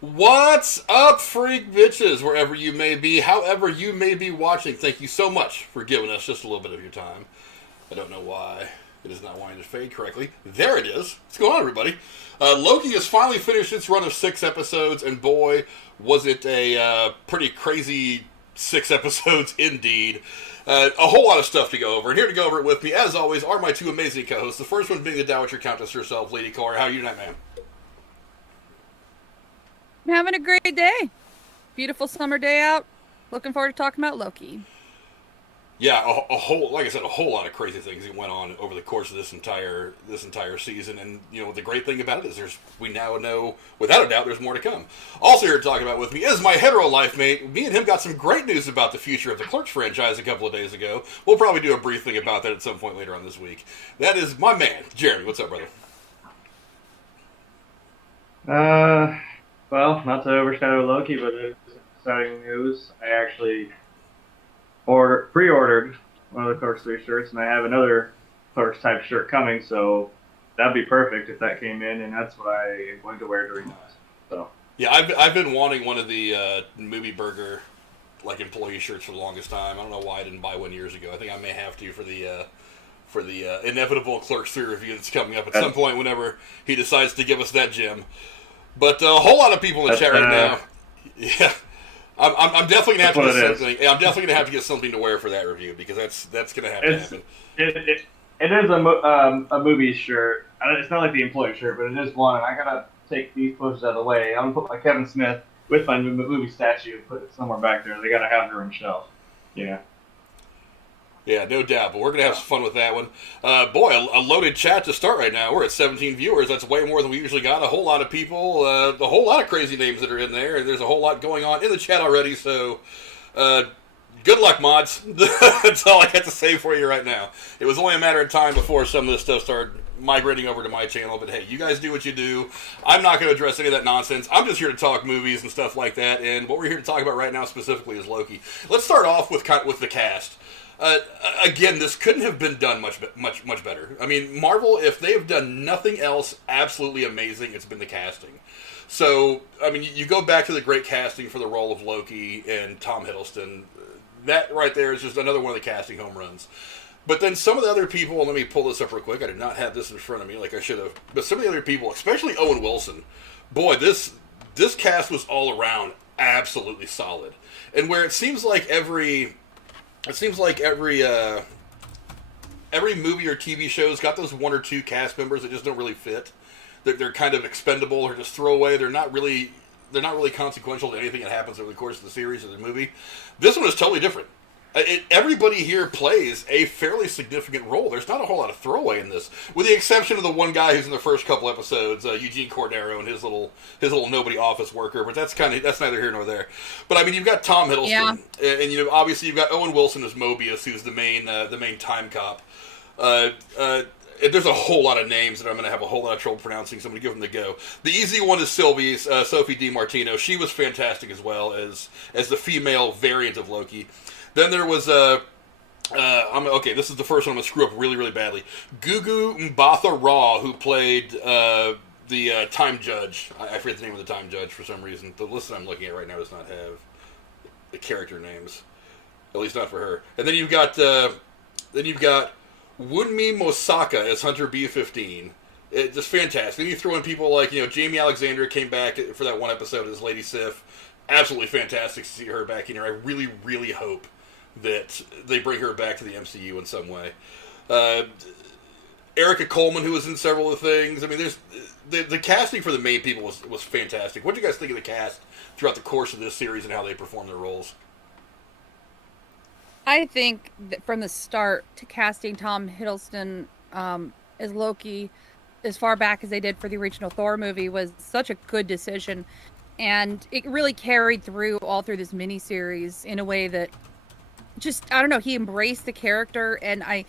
What's up, freak bitches, wherever you may be, however you may be watching? Thank you so much for giving us just a little bit of your time. I don't know why it is not wanting to fade correctly. There it is. What's going on, everybody? Loki has finally finished its run of 6 episodes, and boy, was it a pretty crazy 6 episodes indeed. A whole lot of stuff to go over, and here to go over it with me, as always, are my two amazing co-hosts. The first one being the Dowager Countess herself, Lady Cora. How are you tonight, ma'am? I'm having a great day. Beautiful summer day out. Looking forward to talking about Loki. Yeah, a whole, like I said, a whole lot of crazy things that went on over the course of this entire season, and the great thing about it is we now know without a doubt there's more to come. Also here to talk about with me is my hetero life mate. Me and him got some great news about the future of the Clerks franchise a couple of days ago. We'll probably do a brief thing about that at some point later on this week. That is my man, Jeremy. What's up, brother? Well, not to overshadow Loki, but it's exciting news. I actually pre-ordered one of the Clerks 3 shirts, and I have another Clerks type shirt coming, so that'd be perfect if that came in, and that's what I am going to wear during that. So Yeah, I've been wanting one of the Movie Burger employee shirts for the longest time. I don't know why I didn't buy one years ago. I think I may have to for the inevitable Clerks 3 review that's coming up at some point whenever he decides to give us that gem. But a whole lot of people in the chat right now. Yeah, I'm definitely gonna have to get something. I'm definitely gonna have to get something to wear for that review because that's gonna have to happen. It is a movie shirt. It's not like the employee shirt, but it is one. And I gotta take these pushes out of the way. I'm gonna put my Kevin Smith with my movie statue and put it somewhere back there. They gotta have their own shelf. Yeah. Yeah, no doubt, but we're going to have some fun with that one. Boy, a loaded chat to start right now. We're at 17 viewers. That's way more than we usually got. A whole lot of people, a whole lot of crazy names that are in there, and there's a whole lot going on in the chat already, so good luck, mods. That's all I have to say for you right now. It was only a matter of time before some of this stuff started migrating over to my channel, but hey, you guys do what you do. I'm not going to address any of that nonsense. I'm just here to talk movies and stuff like that, and what we're here to talk about right now specifically is Loki. Let's start off with the cast. Again, this couldn't have been done much better. I mean, Marvel, if they've done nothing else absolutely amazing, it's been the casting. So, I mean, you go back to the great casting for the role of Loki and Tom Hiddleston. That right there is just another one of the casting home runs. But then some of the other people, and let me pull this up real quick. I did not have this in front of me like I should have. But some of the other people, especially Owen Wilson, boy, this cast was all around absolutely solid. And where it seems like every movie or TV show's got those one or two cast members that just don't really fit. They're kind of expendable or just throwaway. They're not really consequential to anything that happens over the course of the series or the movie. This one is totally different. Everybody here plays a fairly significant role. There's not a whole lot of throwaway in this, with the exception of the one guy who's in the first couple episodes, Eugene Cordero and his little nobody office worker. But that's neither here nor there. But I mean, you've got Tom Hiddleston, Yeah. and obviously you've got Owen Wilson as Mobius, who's the main time cop. There's a whole lot of names that I'm going to have a whole lot of trouble pronouncing, so I'm going to give them the go. The easy one is Sylvie's, Sophie DiMartino. She was fantastic as well as the female variant of Loki. Then there was this is the first one I'm going to screw up really, really badly. Gugu Mbatha Raw, who played the Time Judge. I forget the name of the Time Judge for some reason. The list that I'm looking at right now does not have the character names, at least not for her. And then you've got Wunmi Mosaka as Hunter B-15. Just fantastic. Then you throw in people like Jamie Alexander came back for that one episode as Lady Sif. Absolutely fantastic to see her back in here. I really, really hope that they bring her back to the MCU in some way. Erica Coleman, who was in several of the things. I mean, there's the casting for the main people was fantastic. What do you guys think of the cast throughout the course of this series and how they perform their roles? I think that from the start to casting Tom Hiddleston as Loki as far back as they did for the original Thor movie was such a good decision. And it really carried through all through this miniseries in a way that I don't know, he embraced the character, and I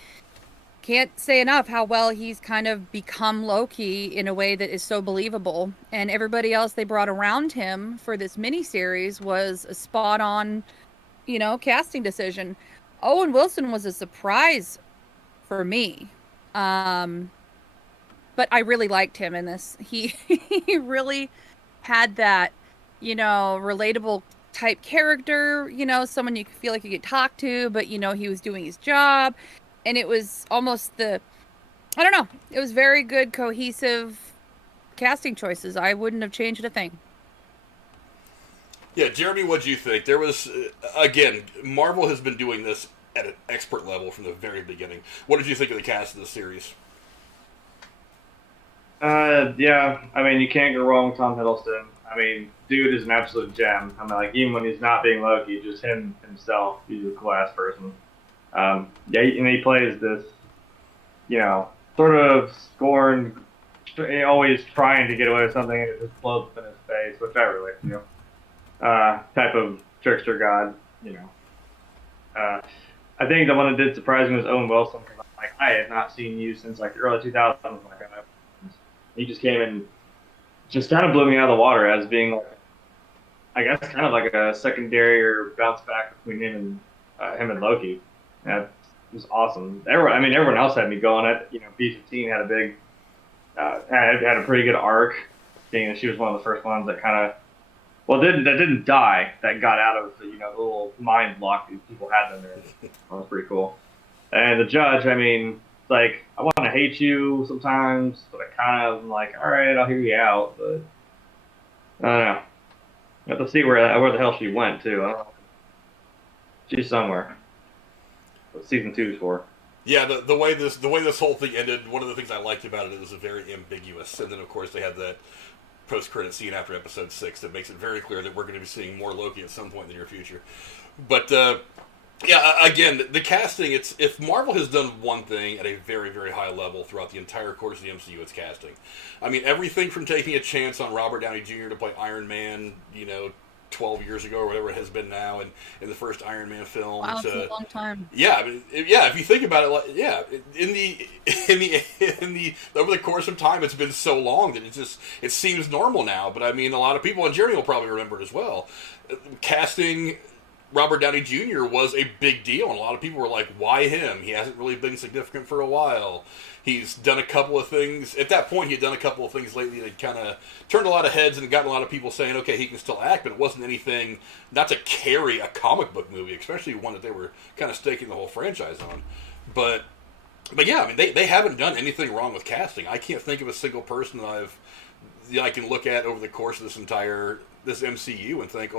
can't say enough how well he's kind of become Loki in a way that is so believable. And everybody else they brought around him for this miniseries was a spot on, casting decision. Owen Wilson was a surprise for me. But I really liked him in this. He really had that relatable type character, someone you feel like you could talk to, but he was doing his job. And it was almost I don't know, it was very good, cohesive casting choices. I wouldn't have changed a thing. Yeah, Jeremy, what'd you think? There was, again, Marvel has been doing this at an expert level from the very beginning. What did you think of the cast of the series? Yeah, I mean, you can't go wrong with Tom Hiddleston. I mean, dude is an absolute gem. I mean, like, even when he's not being Loki, just himself, he's a cool ass person. Yeah, he plays this, sort of scorned, always trying to get away with something, and it just blows up in his face, which I relate to. Type of trickster god, I think the one that did surprise me was Owen Wilson, because I had not seen you since like the early 2000s. He just came and just kind of blew me out of the water as being, I guess, kind of like a secondary or bounce back between him and Loki. Yeah, it was awesome. Everyone else had me going. B-15 had a big, had a pretty good arc, being that she was one of the first ones that kind of, that didn't die, that got out of the little mind block these people had in there. That was pretty cool. And the judge, I want to hate you sometimes, but I kind of am like, all right, I'll hear you out, but I don't know. I have to see where the hell she went too. I don't know. She's somewhere. What season 2 is for. Yeah, the way this whole thing ended, one of the things I liked about it was very ambiguous, and then of course they had that post-credit scene after episode 6 that makes it very clear that we're going to be seeing more Loki at some point in the near future. But yeah, again, the casting, if Marvel has done one thing at a very, very high level throughout the entire course of the MCU, it's casting. Everything from taking a chance on Robert Downey Jr. to play Iron Man, 12 years ago or whatever it has been now, and in the first Iron Man film. Wow, it's a long time. Yeah, if you think about it, in the over the course of time, it's been so long that it seems normal now. But a lot of people, and Jeremy will probably remember it as well, casting Robert Downey Jr. was a big deal, and a lot of people were like, why him? He hasn't really been significant for a while. He's done a couple of things. At that point, he had done a couple of things lately that kind of turned a lot of heads and gotten a lot of people saying, okay, he can still act, but it wasn't anything, not to carry a comic book movie, especially one that they were kind of staking the whole franchise on. But yeah, they haven't done anything wrong with casting. I can't think of a single person that I can look at over the course of this MCU and think,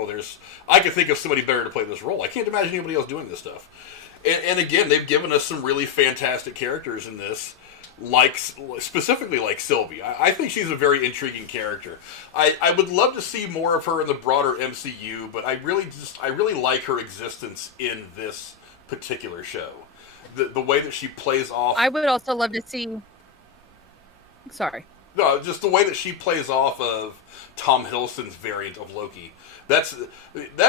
I could think of somebody better to play this role. I can't imagine anybody else doing this stuff. And again, they've given us some really fantastic characters in this, specifically like Sylvie. I think she's a very intriguing character. I would love to see more of her in the broader MCU, but I really like her existence in this particular show. The way that she plays off. I would also love to see. Sorry. No, just the way that she plays off of Tom Hiddleston's variant of Loki. That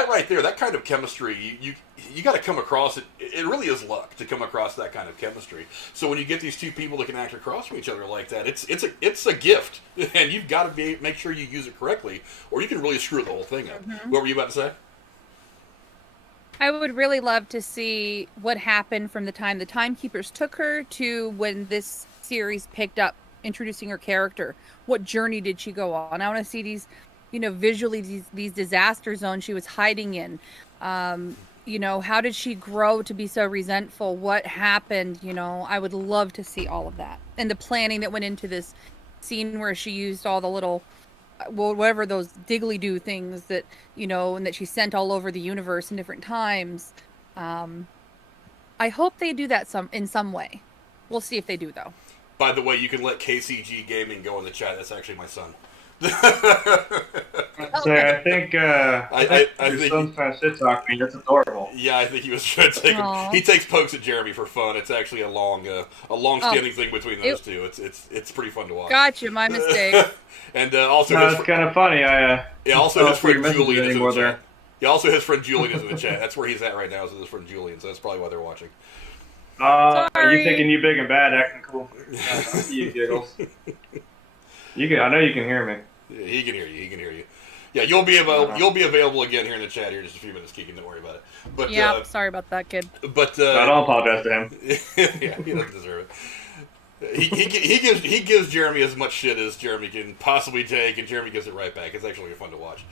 right there, that kind of chemistry, you got to come across it. It really is luck to come across that kind of chemistry. So when you get these two people that can act across from each other like that, it's a gift, and you've got to make sure you use it correctly, or you can really screw the whole thing up. Mm-hmm. What were you about to say? I would really love to see what happened from the time the Timekeepers took her to when this series picked up, introducing her character. What journey did she go on? I want to see these, visually these disaster zones she was hiding in. How did she grow to be so resentful? What happened? I would love to see all of that. And the planning that went into this scene where she used all the little, whatever those diggly-do things that, and that she sent all over the universe in different times. I hope they do that in some way. We'll see if they do, though. By the way, you can let KCG Gaming go in the chat. That's actually my son. So I think your son's trying to shit talk me. That's adorable. Yeah, I think he was trying to take him. He takes pokes at Jeremy for fun. It's actually a long-standing thing between those two. It's pretty fun to watch. Gotcha, my mistake. And also, it's kind of funny. Also his friend Julian is in the chat. Yeah, also his friend Julian is in the chat. That's where he's at right now. Is with his friend Julian. So that's probably why they're watching. Are you thinking you big and bad, acting cool? You giggles. I know you can hear me. Yeah, he can hear you. Yeah, you'll be available again here in the chat here in just a few minutes, Keegan. Don't worry about it. But yeah, sorry about that, kid. But I don't apologize to him. Yeah, he doesn't deserve it. He gives Jeremy as much shit as Jeremy can possibly take, and Jeremy gives it right back. It's actually fun to watch.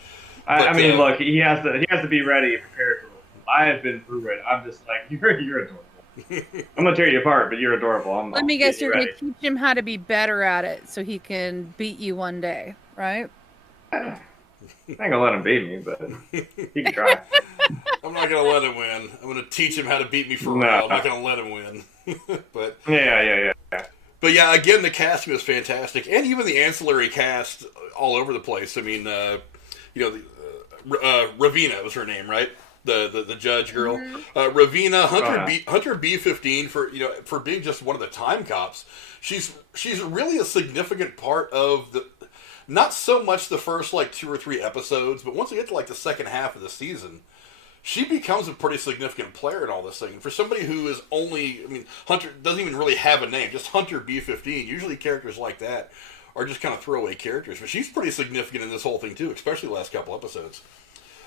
I mean, look, he has to be ready and prepared for it. I have been through it. I'm just like, you're adorable. I'm gonna tear you apart, but you're adorable. Let me guess, you're gonna teach him how to be better at it so he can beat you one day, right? I ain't gonna let him beat me, but he can try. I'm not gonna let him win. I'm gonna teach him how to beat me for real. I'm not gonna let him win. But yeah. But yeah, again, the casting was fantastic, and even the ancillary cast all over the place. I mean, Ravina was her name, right? The judge girl, Ravina Hunter B-15 for being just one of the time cops. She's really a significant part of not so much the first like 2 or 3 episodes, but once we get to like the second half of the season, she becomes a pretty significant player in all this thing. And for somebody who is Hunter doesn't even really have a name, just Hunter B-15. Usually characters like that are just kind of throwaway characters, but she's pretty significant in this whole thing too, especially the last couple episodes.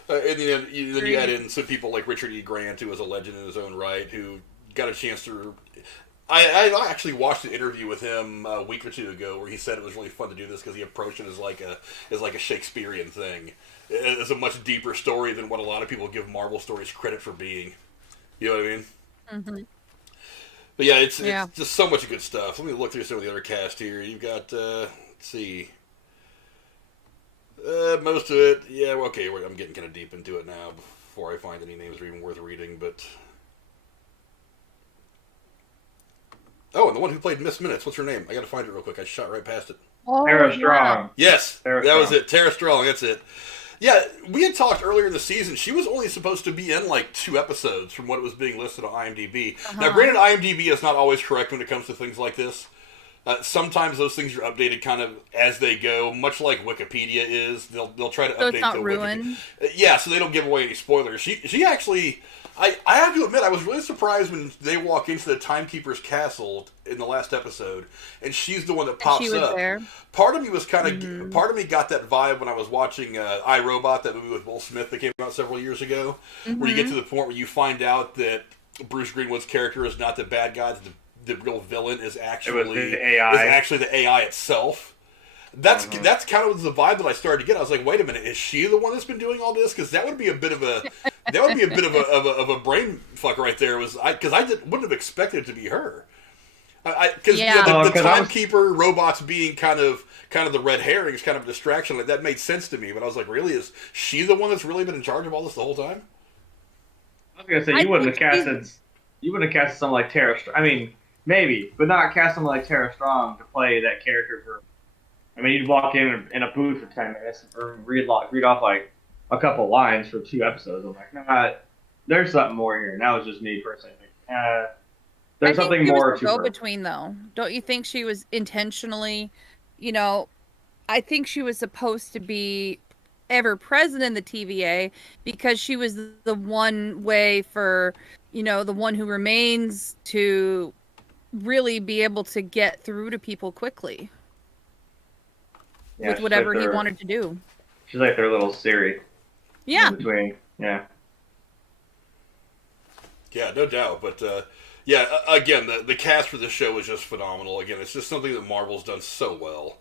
And then you add in some people like Richard E. Grant, who is a legend in his own right, who got a chance to... I actually watched an interview with him a week or 2 ago where he said it was really fun to do this because he approached it as like a Shakespearean thing. It's a much deeper story than what a lot of people give Marvel stories credit for being. You know what I mean? Mm-hmm. But yeah, it's just so much good stuff. Let me look through some of the other cast here. You've got, let's see... most of it, yeah, okay, I'm getting kind of deep into it now before I find any names that are even worth reading, but... Oh, and the one who played Miss Minutes, what's her name? I gotta find it real quick, I shot right past it. Tara Strong. Yes, that was it, Tara Strong, that's it. Yeah, we had talked earlier in the season, she was only supposed to be in like 2 episodes from what it was being listed on IMDb. Now, granted, IMDb is not always correct when it comes to things like this. Sometimes those things are updated kind of as they go, much like Wikipedia is. They'll try to update it's not ruined. Yeah, so they don't give away any spoilers. She actually, I have to admit, I was really surprised when they walk into the Timekeeper's castle in the last episode, and she's the one that pops she was up. There. Part of me was kind of, part of me got that vibe when I was watching iRobot, that movie with Will Smith that came out several years ago, where you get to the point where you find out that Bruce Greenwood's character is not the bad guy, the real villain is actually the AI. the AI itself. That's kind of the vibe that I started to get. I was like, wait a minute, is she the one that's been doing all this? Because that would be a bit of a brain fuck right there. Because I wouldn't have expected it to be her. Because the Timekeeper robots being kind of the red herrings, kind of a distraction, like that made sense to me. But I was like, really, is she the one that's really been in charge of all this the whole time? I was gonna say you wouldn't have casted someone like Tara. I mean. Maybe, but not cast someone like Tara Strong to play that character for... I mean, you'd walk in a booth for 10 minutes or read off like a couple lines for 2 episodes. I'm like, nah, there's something more here. And that was just me personally. There's something more to her. Go-between, though. Don't you think she was intentionally, I think she was supposed to be ever present in the TVA because she was the one way for, the one who remains to... really be able to get through to people quickly with whatever he wanted to do. She's like their little Siri. Yeah. In between. Yeah. Yeah, no doubt. But again, the cast for this show was just phenomenal. Again, it's just something that Marvel's done so well.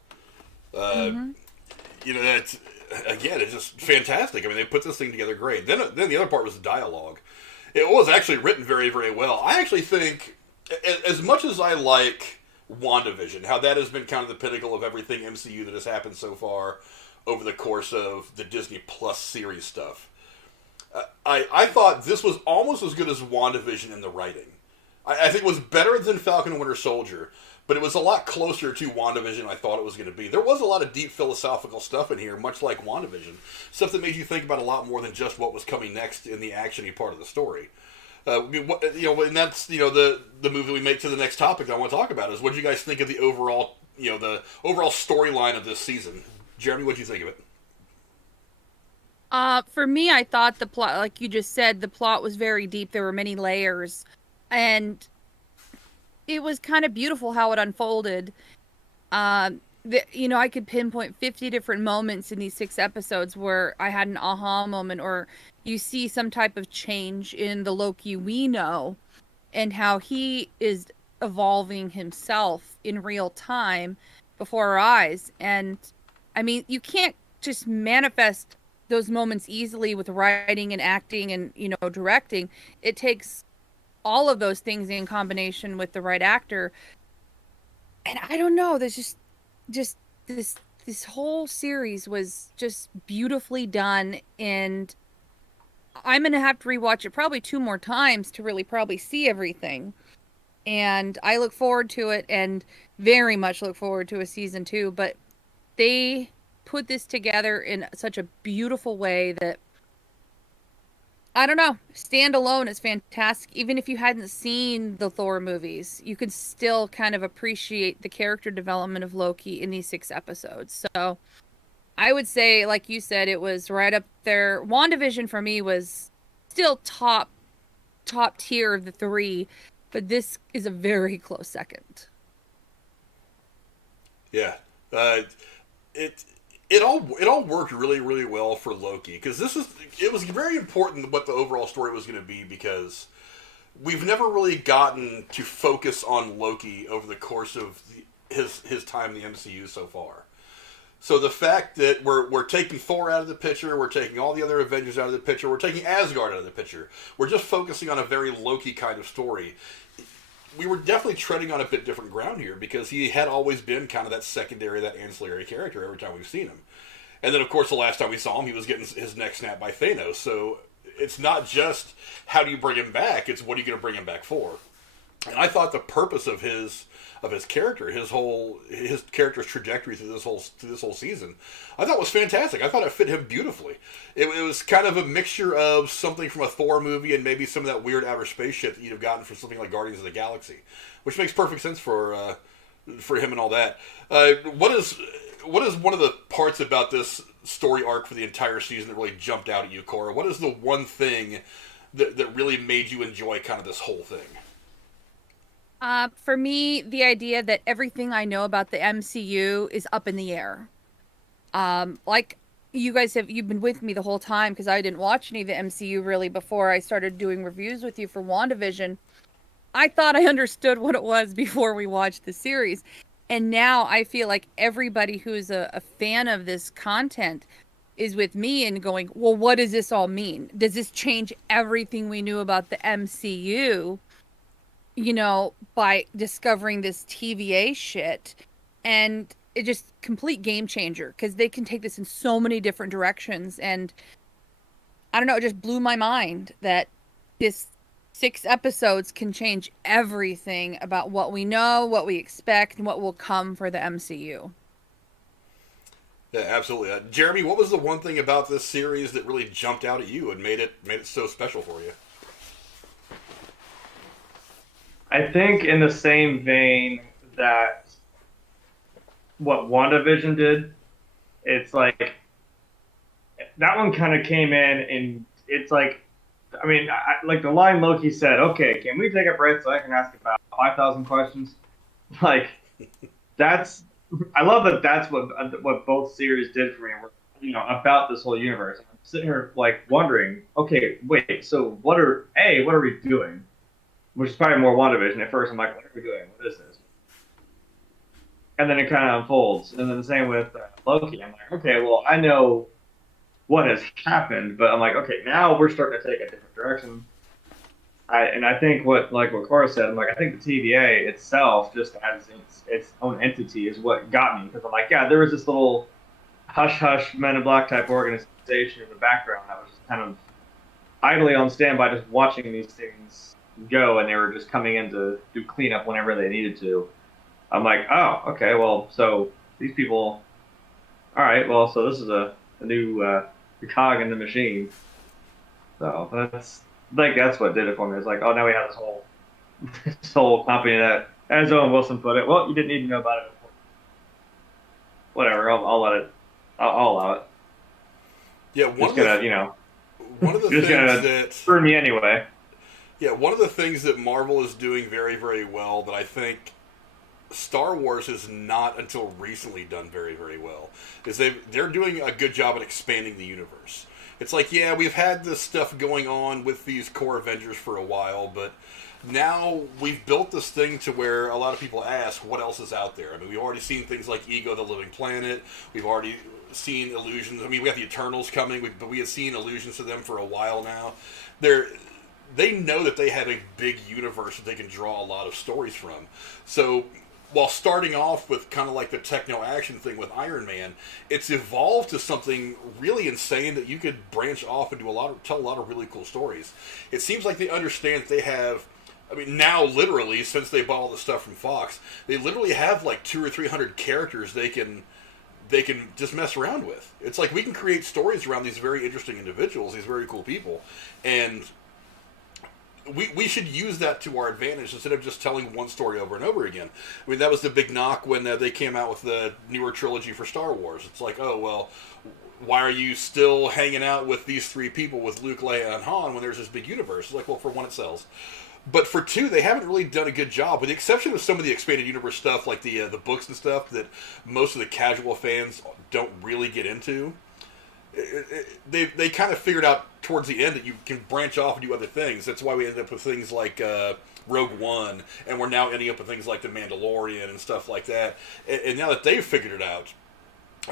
That's it's just fantastic. I mean, they put this thing together great. Then the other part was the dialogue. It was actually written very, very well. I actually think, as much as I like WandaVision, how that has been kind of the pinnacle of everything MCU that has happened so far over the course of the Disney Plus series stuff, I thought this was almost as good as WandaVision in the writing. I think it was better than Falcon and Winter Soldier, but it was a lot closer to WandaVision than I thought it was going to be. There was a lot of deep philosophical stuff in here, much like WandaVision. Stuff that made you think about a lot more than just what was coming next in the action-y part of the story. And that's the move that we make to the next topic that I want to talk about is what do you guys think of the overall storyline of this season? Jeremy, what do you think of it? For me, I thought the plot, like you just said, the plot was very deep. There were many layers, and it was kind of beautiful how it unfolded. I could pinpoint 50 different moments in these 6 episodes where I had an aha moment, or you see some type of change in the Loki we know and how he is evolving himself in real time before our eyes. And I mean, you can't just manifest those moments easily with writing and acting and, directing. It takes all of those things in combination with the right actor. And I don't know, there's just this whole series was just beautifully done, and I'm gonna have to rewatch it probably 2 more times to really probably see everything. And I look forward to it, and very much look forward to a season 2. But they put this together in such a beautiful way that, I don't know, standalone is fantastic. Even if you hadn't seen the Thor movies, you could still kind of appreciate the character development of Loki in these 6 episodes. So I would say, like you said, it was right up there. WandaVision for me was still top tier of the 3, but this is a very close second. Yeah, it all worked really, really well for Loki, because it was very important what the overall story was going to be, because we've never really gotten to focus on Loki over the course of his time in the MCU so far. So the fact that we're taking Thor out of the picture, we're taking all the other Avengers out of the picture, we're taking Asgard out of the picture, we're just focusing on a very Loki kind of story. We were definitely treading on a bit different ground here, because he had always been kind of that secondary, that ancillary character every time we've seen him. And then, of course, the last time we saw him, he was getting his neck snapped by Thanos. So it's not just how do you bring him back, it's what are you going to bring him back for. And I thought the purpose of his character, his character's trajectory through this whole season, I thought was fantastic. I thought it fit him beautifully. It was kind of a mixture of something from a Thor movie and maybe some of that weird outer space shit that you'd have gotten from something like Guardians of the Galaxy, which makes perfect sense for him and all that. What is one of the parts about this story arc for the entire season that really jumped out at you, Cora? What is the one thing that really made you enjoy kind of this whole thing? For me, the idea that everything I know about the MCU is up in the air. Like you guys you've been with me the whole time, because I didn't watch any of the MCU really before I started doing reviews with you for WandaVision. I thought I understood what it was before we watched the series. And now I feel like everybody who's a fan of this content is with me and going, well, what does this all mean? Does this change everything we knew about the MCU? By discovering this TVA shit. And it just complete game changer, because they can take this in so many different directions. And I don't know, it just blew my mind that this 6 episodes can change everything about what we know, what we expect, and what will come for the MCU. Yeah, absolutely. Jeremy, what was the one thing about this series that really jumped out at you and made it so special for you? I think in the same vein that what WandaVision did, it's like that one kind of came in and it's like, I mean, like the line Loki said, okay, can we take a break so I can ask about 5,000 questions? Like, I love that that's what both series did for me, about this whole universe. I'm sitting here like wondering, okay, wait, so what are we doing? Which is probably more WandaVision. At first, I'm like, what are we doing? What is this? And then it kind of unfolds. And then the same with Loki. I'm like, okay, well, I know what has happened, but I'm like, okay, now we're starting to take a different direction. I think what Cora said, I'm like, I think the TVA itself, just as its own entity, is what got me. Because I'm like, yeah, there was this little hush-hush Men in Black type organization in the background that was just kind of idly on standby, just watching these things go, and they were just coming in to do cleanup whenever they needed to. I'm like, oh, okay, well, so these people, all right, well, so this is a new cog in the machine. So that's what did it for me. It's like, oh, now we have this whole company that, as Owen Wilson put it, well, you didn't need to know about it before. Whatever, I'll let it. I'll allow it. Yeah, one of the things that burn me anyway. Yeah, one of the things that Marvel is doing very, very well that I think Star Wars has not until recently done very, very well is they're doing a good job at expanding the universe. It's like, yeah, we've had this stuff going on with these core Avengers for a while, but now we've built this thing to where a lot of people ask, what else is out there? I mean, we've already seen things like Ego, the Living Planet. We've already seen allusions. I mean, we have the Eternals coming, but we had seen allusions to them for a while now. They know that they have a big universe that they can draw a lot of stories from. So while starting off with kind of like the techno-action thing with Iron Man, it's evolved to something really insane that you could branch off and tell a lot of really cool stories. It seems like they understand that they have, I mean, now literally, since they bought all the stuff from Fox, they literally have like 200 or 300 characters they can just mess around with. It's like we can create stories around these very interesting individuals, these very cool people, and we should use that to our advantage instead of just telling one story over and over again. I mean, that was the big knock when they came out with the newer trilogy for Star Wars. It's like, oh, well, why are you still hanging out with these three people, with Luke, Leia, and Han, when there's this big universe? It's like, well, for one, it sells. But for two, they haven't really done a good job, with the exception of some of the expanded universe stuff, like the books and stuff that most of the casual fans don't really get into. They kind of figured out towards the end that you can branch off and do other things. That's why we ended up with things like Rogue One, and we're now ending up with things like The Mandalorian and stuff like that. And now that they've figured it out,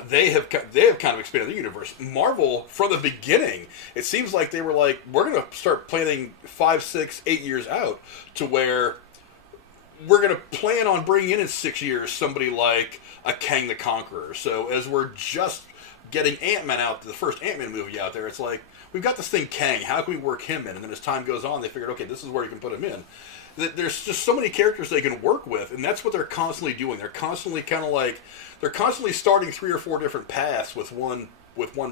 they have kind of expanded the universe. Marvel, from the beginning, it seems like they were like, we're going to start planning 5, 6, 8 years out to where we're going to plan on bringing in 6 years somebody like a Kang the Conqueror. So as we're just getting Ant-Man out, the first Ant-Man movie out there, it's like, we've got this thing Kang, how can we work him in? And then as time goes on, they figured, okay, this is where you can put him in. There's just so many characters they can work with, and that's what they're constantly doing. They're constantly they're constantly starting 3 or 4 different paths with one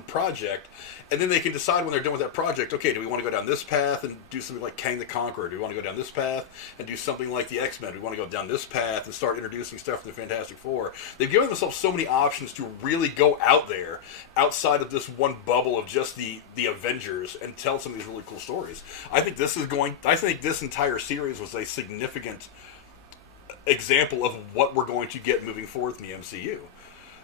project, and then they can decide when they're done with that project, okay, do we want to go down this path and do something like Kang the Conqueror? Do we want to go down this path and do something like the X-Men? Do we want to go down this path and start introducing stuff from the Fantastic Four? They've given themselves so many options to really go out there, outside of this one bubble of just the Avengers, and tell some of these really cool stories. I think this entire series was a significant example of what we're going to get moving forward in the MCU.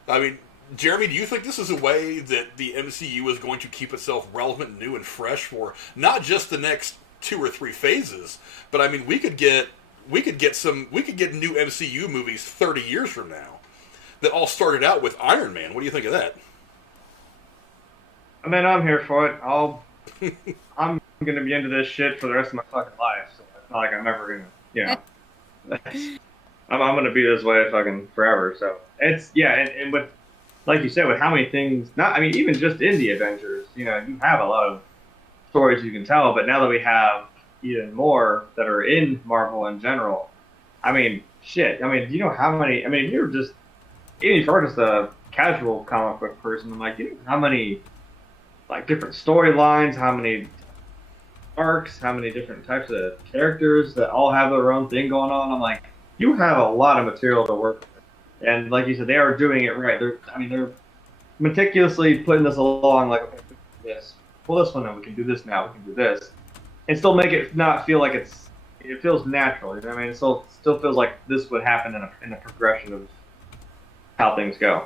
I mean, Jeremy, do you think this is a way that the MCU is going to keep itself relevant, new, and fresh for not just the next 2 or 3 phases, but I mean, we could get new MCU movies 30 years from now that all started out with Iron Man. What do you think of that? I mean, I'm here for it. I'm gonna be into this shit for the rest of my fucking life, so it's not like I'm ever gonna, I'm gonna be this way fucking forever. So it's and with, like you said, with how many things, even just in the Avengers, you have a lot of stories you can tell, but now that we have even more that are in Marvel in general, I mean, shit. I mean, do you know how many, if you're just, even if you're just a casual comic book person, I'm like, how many, like, different storylines, how many arcs, how many different types of characters that all have their own thing going on. I'm like, you have a lot of material to work with. And like you said, they are doing it right. They're meticulously putting this along, like, okay, this, pull this one out, we can do this now, we can do this. And still make it not feel like it feels natural. You know what I mean? It still feels like this would happen in a progression of how things go.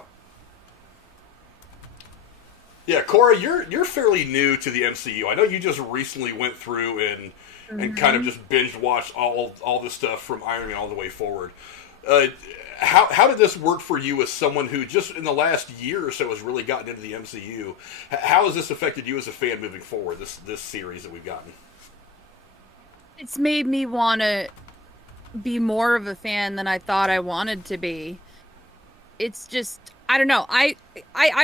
Yeah, Cora, you're fairly new to the MCU. I know you just recently went through and kind of just binge watched all this stuff from Iron Man all the way forward. How did this work for you as someone who just in the last year or so has really gotten into the MCU? How has this affected you as a fan moving forward, this series that we've gotten? It's made me want to be more of a fan than I thought I wanted to be. It's just, I don't know. I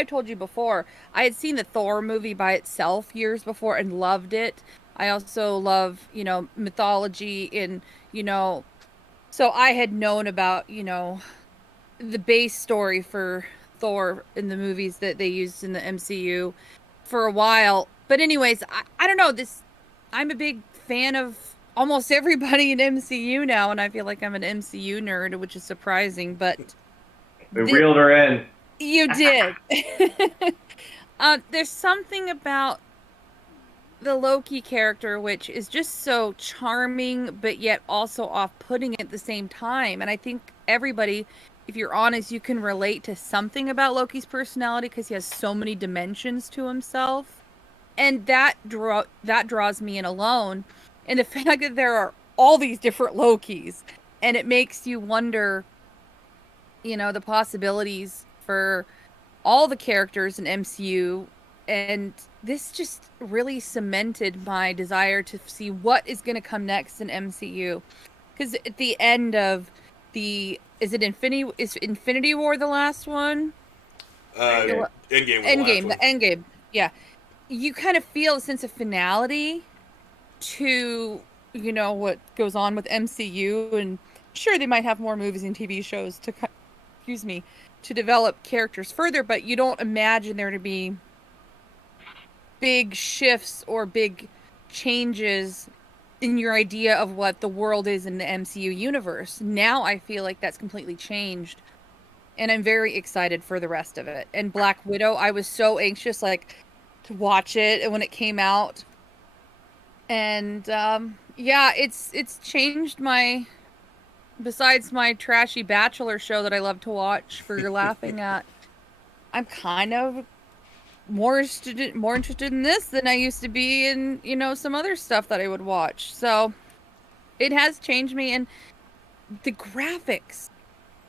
told you before, I had seen the Thor movie by itself years before and loved it. I also love, mythology and, so I had known about, the base story for Thor in the movies that they used in the MCU for a while. But anyways, I don't know, I'm a big fan of almost everybody in MCU now, and I feel like I'm an MCU nerd, which is surprising, but we reeled her in. You did. There's something about the Loki character which is just so charming, but yet also off-putting at the same time. And I think everybody, if you're honest, you can relate to something about Loki's personality because he has so many dimensions to himself. And that draws me in alone. And the fact that there are all these different Lokis, and it makes you wonder, the possibilities for all the characters in MCU. And this just really cemented my desire to see what is going to come next in MCU. Because at the end of is Infinity War the last one? Endgame. Endgame. The Endgame. Yeah. You kind of feel a sense of finality to, what goes on with MCU. And sure, they might have more movies and TV shows to develop characters further, but you don't imagine there to be big shifts or big changes in your idea of what the world is in the MCU universe. Now I feel like that's completely changed, and I'm very excited for the rest of it. And Black Widow, I was so anxious to watch it and when it came out. And it's changed besides my trashy Bachelor show that I love to watch for your laughing at. I'm kind of more interested in this than I used to be in, some other stuff that I would watch. So it has changed me. And the graphics,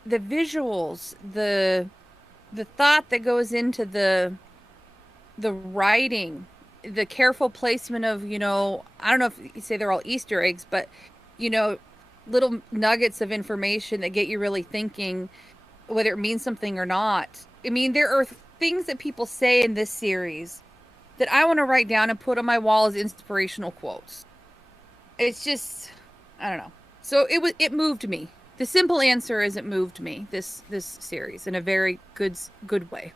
the visuals, the thought that goes into the writing, the careful placement of, I don't know if you say they're all Easter eggs, but, little nuggets of information that get you really thinking whether it means something or not. I mean, there are things that people say in this series that I want to write down and put on my wall as inspirational quotes. It's just, I don't know. So it moved me. The simple answer is it moved me, this series, in a very good way.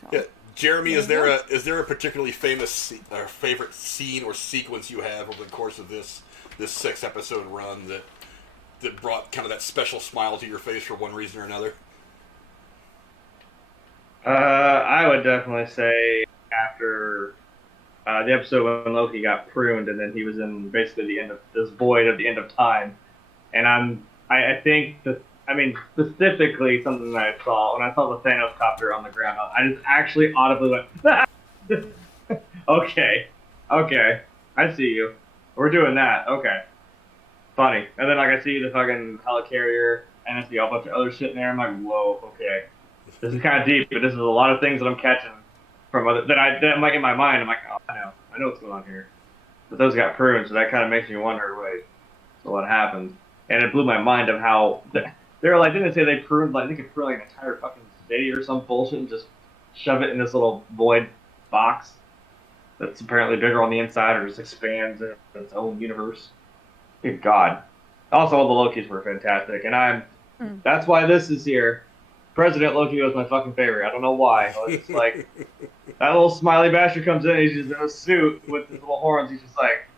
So, yeah, Jeremy, is there a particularly famous or favorite scene or sequence you have over the course of this 6-episode run that brought kind of that special smile to your face for one reason or another? I would definitely say after the episode when Loki got pruned, and then he was in basically the end of this void of the end of time. And I think specifically something that I saw when I saw the Thanos copter on the ground, I just actually audibly went, okay, I see you. We're doing that. Okay. Funny. And then I see the fucking helicarrier, and I see a bunch of other shit in there. I'm like, whoa, okay. This is kind of deep, but this is a lot of things that I'm catching from that I'm like in my mind. I'm like, oh, I know what's going on here. But those got pruned, so that kind of makes me wonder, wait, so what happened? And it blew my mind of how they're like, didn't they say they pruned they could prune an entire fucking city or some bullshit and just shove it in this little void box that's apparently bigger on the inside or just expands in its own universe. Good God. Also, all the Lokis were fantastic, and that's why this is here. President Loki was my fucking favorite. I don't know why. It's like, that little smiley bastard comes in, he's just in a suit with his little horns, he's just like,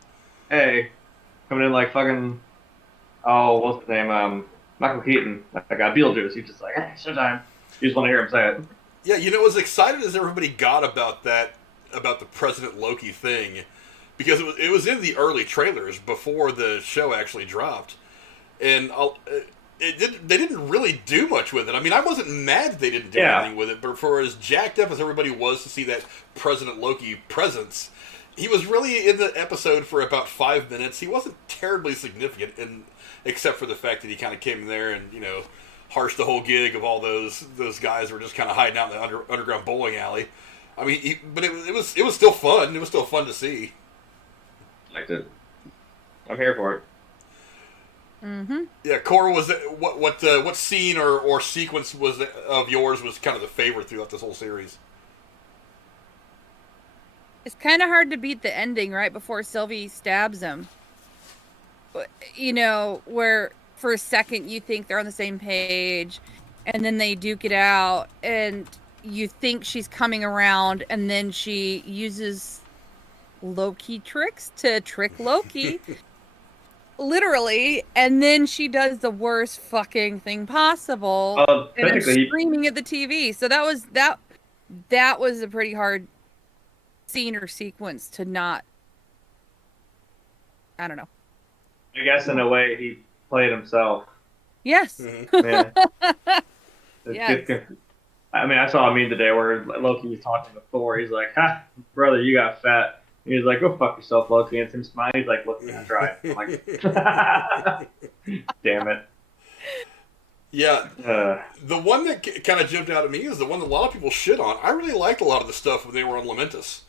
hey, coming in like fucking, what's his name, Michael Keaton, that guy, Beetlejuice, he's just like, hey, showtime. You just want to hear him say it. Yeah, as excited as everybody got about the President Loki thing, because it was in the early trailers before the show actually dropped, and they didn't really do much with it. I mean, I wasn't mad that they didn't do anything with it, but for as jacked up as everybody was to see that President Loki presence, he was really in the episode for about 5 minutes. He wasn't terribly significant, except for the fact that he kind of came in there and, harshed the whole gig of all those guys who were just kind of hiding out in the underground bowling alley. I mean, but it was still fun. It was still fun to see. Liked it. I'm here for it. Mm-hmm. Yeah, Cora, was what scene or sequence of yours was kind of the favorite throughout this whole series? It's kind of hard to beat the ending right before Sylvie stabs him. Where for a second you think they're on the same page, and then they duke it out, and you think she's coming around, and then she uses Loki tricks to trick Loki. Literally, and then she does the worst fucking thing possible, and I'm screaming at the TV. So that was a pretty hard scene or sequence to not. I don't know. I guess in a way he played himself. Yes. Mm-hmm. Yeah. Yes. I mean, I saw a meme today where Loki was talking to Thor. He's like, "Ha, brother, you got fat." And he's like, "Go fuck yourself, Loki." And Tim Smiley, he's like, "Look, I'm trying." I'm like, "Damn it." Yeah, the one that kind of jumped out at me is the one that a lot of people shit on. I really liked a lot of the stuff when they were on Lamentus.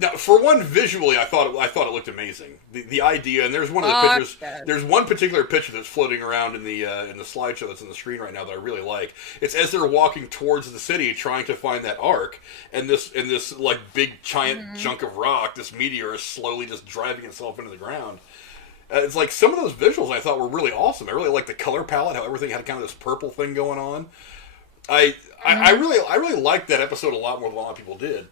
Now, for one, visually, I thought it looked amazing. The idea, and there's one of the pictures. Yes. There's one particular picture that's floating around in the slideshow that's on the screen right now that I really like. It's as they're walking towards the city, trying to find that ark, and this like big giant chunk of rock, this meteor is slowly just driving itself into the ground. It's like some of those visuals I thought were really awesome. I really liked the color palette, how everything had kind of this purple thing going on. I really liked that episode a lot more than a lot of people did.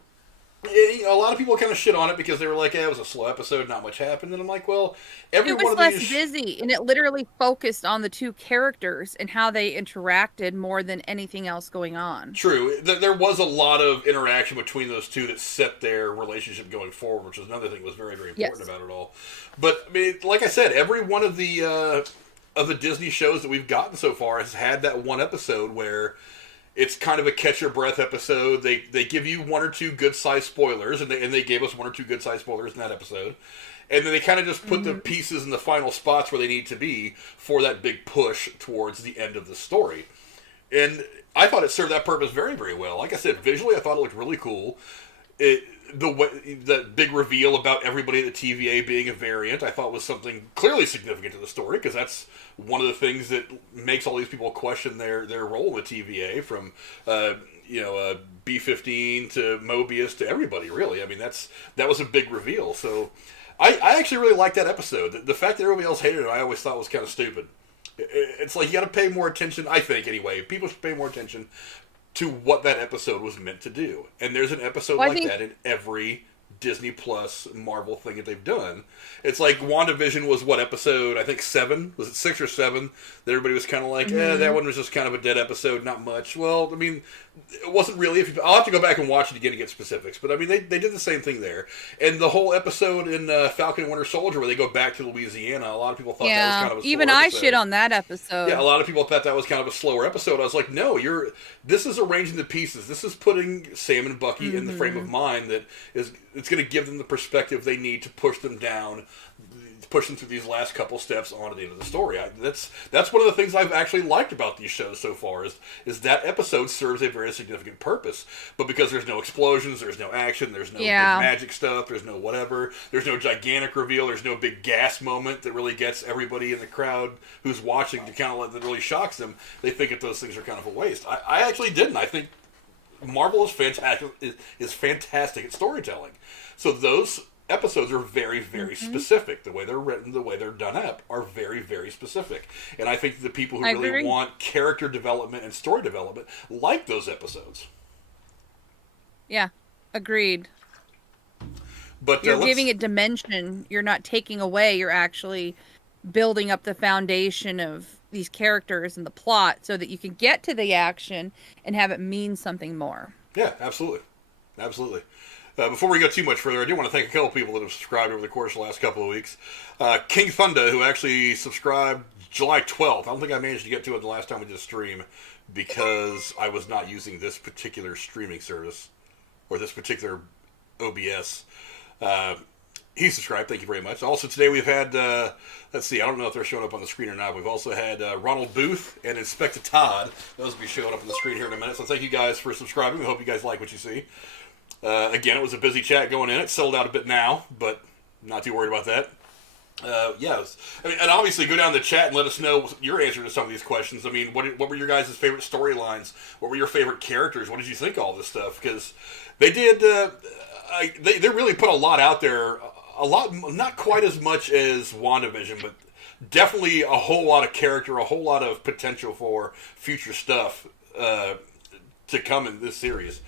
You know, a lot of people kind of shit on it because they were like, it was a slow episode, not much happened. And I'm like, well, every It one was of less these... busy, and it literally focused on the two characters and how they interacted more than anything else going on. True. There was a lot of interaction between those two that set their relationship going forward, which is another thing that was very, very important about it all. But, I mean, like I said, every one of the Disney shows that we've gotten so far has had that one episode where it's kind of a catch-your-breath episode. They give you one or two good-sized spoilers, and they gave us one or two good-sized spoilers in that episode. And then they kind of just put the pieces in the final spots where they need to be for that big push towards the end of the story. And I thought it served that purpose very, very well. Like I said, visually, I thought it looked really cool. The big reveal about everybody at the TVA being a variant, I thought was something clearly significant to the story, because that's one of the things that makes all these people question their role in the TVA, from B-15 to Morbius to everybody, really. I mean, that was a big reveal. So I actually really liked that episode. The fact that everybody else hated it, I always thought was kind of stupid. It's like you got to pay more attention, I think, anyway. People should pay more attention to what that episode was meant to do. And there's an episode that in every Disney Plus Marvel thing that they've done. It's like WandaVision was what, episode, I think 7? Was it 6 or 7? That everybody was kind of like, that one was just kind of a dead episode, not much. Well, I mean, it wasn't really. I'll have to go back and watch it again to get specifics. But I mean, they did the same thing there. And the whole episode in Falcon and Winter Soldier where they go back to Louisiana, a lot of people thought that was kind of a slower even I episode. shit on that episode. Yeah, a lot of people thought that was kind of a slower episode. I was like, no, this is arranging the pieces. This is putting Sam and Bucky in the frame of mind that it's going to give them the perspective they need to push them down, push them through these last couple steps on to the end of the story. That's one of the things I've actually liked about these shows so far is that episode serves a very significant purpose. But because there's no explosions, there's no action, there's no big magic stuff, there's no whatever, there's no gigantic reveal, there's no big gas moment that really gets everybody in the crowd who's watching to kind of that really shocks them. They think that those things are kind of a waste. I actually didn't. I think Marvel is fantastic at storytelling. So those episodes are very, very specific. The way they're written, the way they're done up, are very, very specific. And I think the people who really want character development and story development like those episodes. Yeah, agreed. But you're giving it dimension. You're not taking away. You're actually building up the foundation of these characters and the plot so that you can get to the action and have it mean something more. Yeah, absolutely. Absolutely. Before we go too much further, I do want to thank a couple people that have subscribed over the course of the last couple of weeks. King Thunder, who actually subscribed July 12th. I don't think I managed to get to it the last time we did a stream because I was not using this particular streaming service or this particular OBS. He subscribed. Thank you very much. Also, today we've had, let's see, I don't know if they're showing up on the screen or not. We've also had Ronald Booth and Inspector Todd. Those will be showing up on the screen here in a minute. So thank you guys for subscribing. We hope you guys like what you see. Again, it was a busy chat going in. It sold out a bit now, but not too worried about that. And obviously go down to the chat and let us know your answer to some of these questions. I mean, what were your guys' favorite storylines? What were your favorite characters? What did you think of all this stuff? Because they did, they really put a lot out there. A lot, not quite as much as WandaVision, but definitely a whole lot of character, a whole lot of potential for future stuff to come in this series.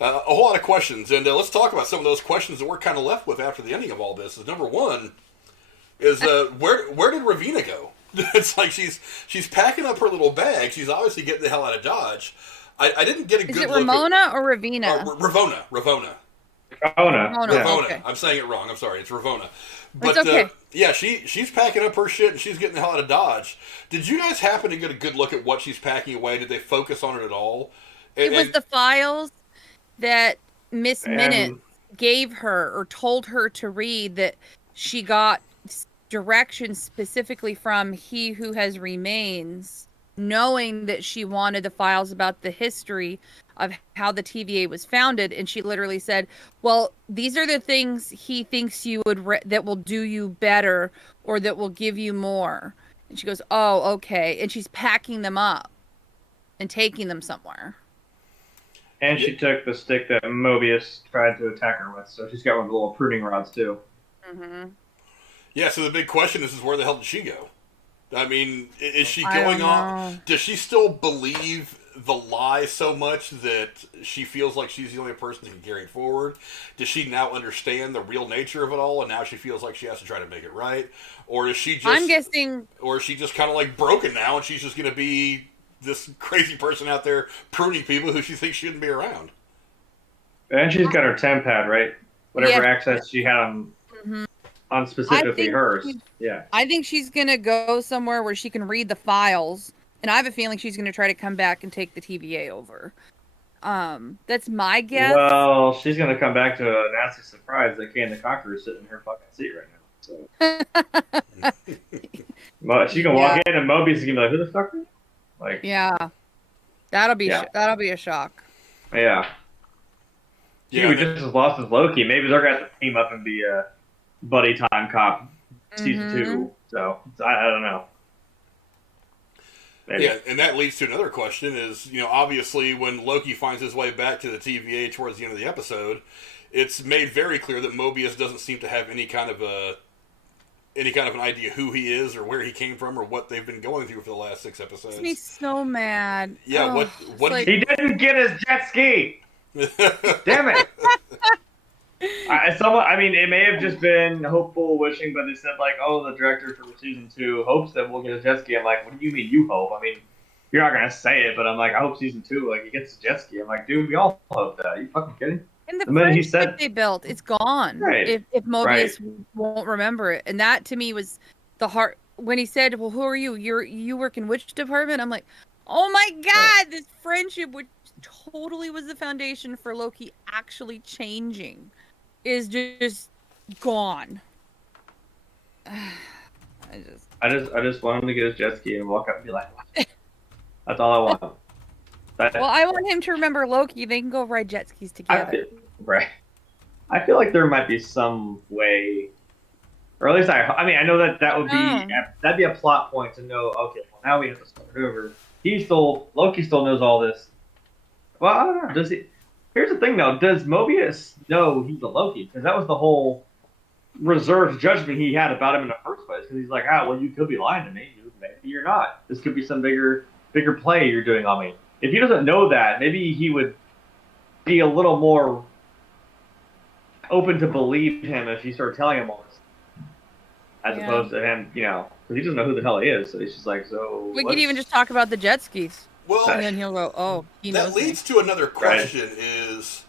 A whole lot of questions, and let's talk about some of those questions that we're kind of left with after the ending of all this. Number one is where did Ravina go? It's like she's packing up her little bag. She's obviously getting the hell out of Dodge. I didn't get a good look. Is it Ramona or Ravina? Ravona. Ravonna. Oh, no. Yeah. Ravonna. Okay. I'm saying it wrong. I'm sorry. It's Ravonna. But It's okay. yeah, she's packing up her shit and she's getting the hell out of Dodge. Did you guys happen to get a good look at what she's packing away? Did they focus on it at all? It was the files that Miss And- Minute gave her or told her to read that she got directions specifically from He Who Has Remains, knowing that she wanted the files about the history of how the TVA was founded, and she literally said, well, these are the things he thinks you would that will do you better or that will give you more. And she goes, oh, okay. And she's packing them up and taking them somewhere. And she took the stick that Mobius tried to attack her with, so she's got one of the little pruning rods too. Mm-hmm. Yeah, so the big question is where the hell did she go? I mean, is she I going don't on? know. Does she still believe the lie so much that she feels like she's the only person who can carry it forward? Does she now understand the real nature of it all, and now she feels like she has to try to make it right? Or is she just? I'm guessing. Or is she just kind of like broken now, and she's just going to be this crazy person out there pruning people who she thinks shouldn't be around? And she's got her temp pad, right? Whatever Yeah. access she had on I specifically think hers. she- Yeah. I think she's gonna go somewhere where she can read the files, and I have a feeling she's gonna try to come back and take the TVA over. That's my guess. Well, she's gonna come back to a nasty surprise that Kane the Conqueror is sitting in her fucking seat right now. So, but she can walk in and Mobius is gonna be like, "Who the fuck are you?" Like, Yeah, that'll be Yeah. that'll be a shock. yeah. She Yeah, would and just as lost as Loki. Maybe they're gonna have to team up and be a buddy time cop season 2. So I don't know. Maybe. Yeah, and that leads to another question is, obviously when Loki finds his way back to the TVA towards the end of the episode, it's made very clear that Mobius doesn't seem to have any kind of an idea who he is or where he came from or what they've been going through for the last 6 episodes. Makes me so mad. Yeah, Oh, what it's do He didn't get his jet ski. Damn it. I mean, it may have just been hopeful wishing, but they said like, "Oh, the director for season 2 hopes that we'll get a jet ski." I'm like, "What do you mean you hope?" I mean, you're not gonna say it, but I'm like, "I hope season 2 like he gets a jet ski." I'm like, "Dude, we all hope that." Are you fucking kidding? And the The minute he friendship said- they built, it's gone. Right. If Mobius won't remember it, and that to me was the heart when he said, "Well, who are you? You work in which department?" I'm like, "Oh my god, this friendship, which totally was the foundation for Loki actually changing, is just gone." I just want him to get his jet ski and walk up and be like, "That's all I want." Well, I want him to remember Loki. They can go ride jet skis together. I feel like there might be some way, or at least I mean, I know that would be that'd be a plot point to know. Okay, well now we have to start over. Loki still knows all this. Well, I don't know. Does he? Here's the thing though. Does Mobius know he's a Loki? Because that was the whole reserved judgment he had about him in the first place. Because he's like, well, you could be lying to me. Maybe you're not. This could be some bigger play you're doing on me. If he doesn't know that, maybe he would be a little more open to believe him if you start telling him all this, as opposed to him, because he doesn't know who the hell he is. So he's just like, so. We could even just talk about the jet skis, Well, and then he'll go, "Oh, he knows." that leads to another question: is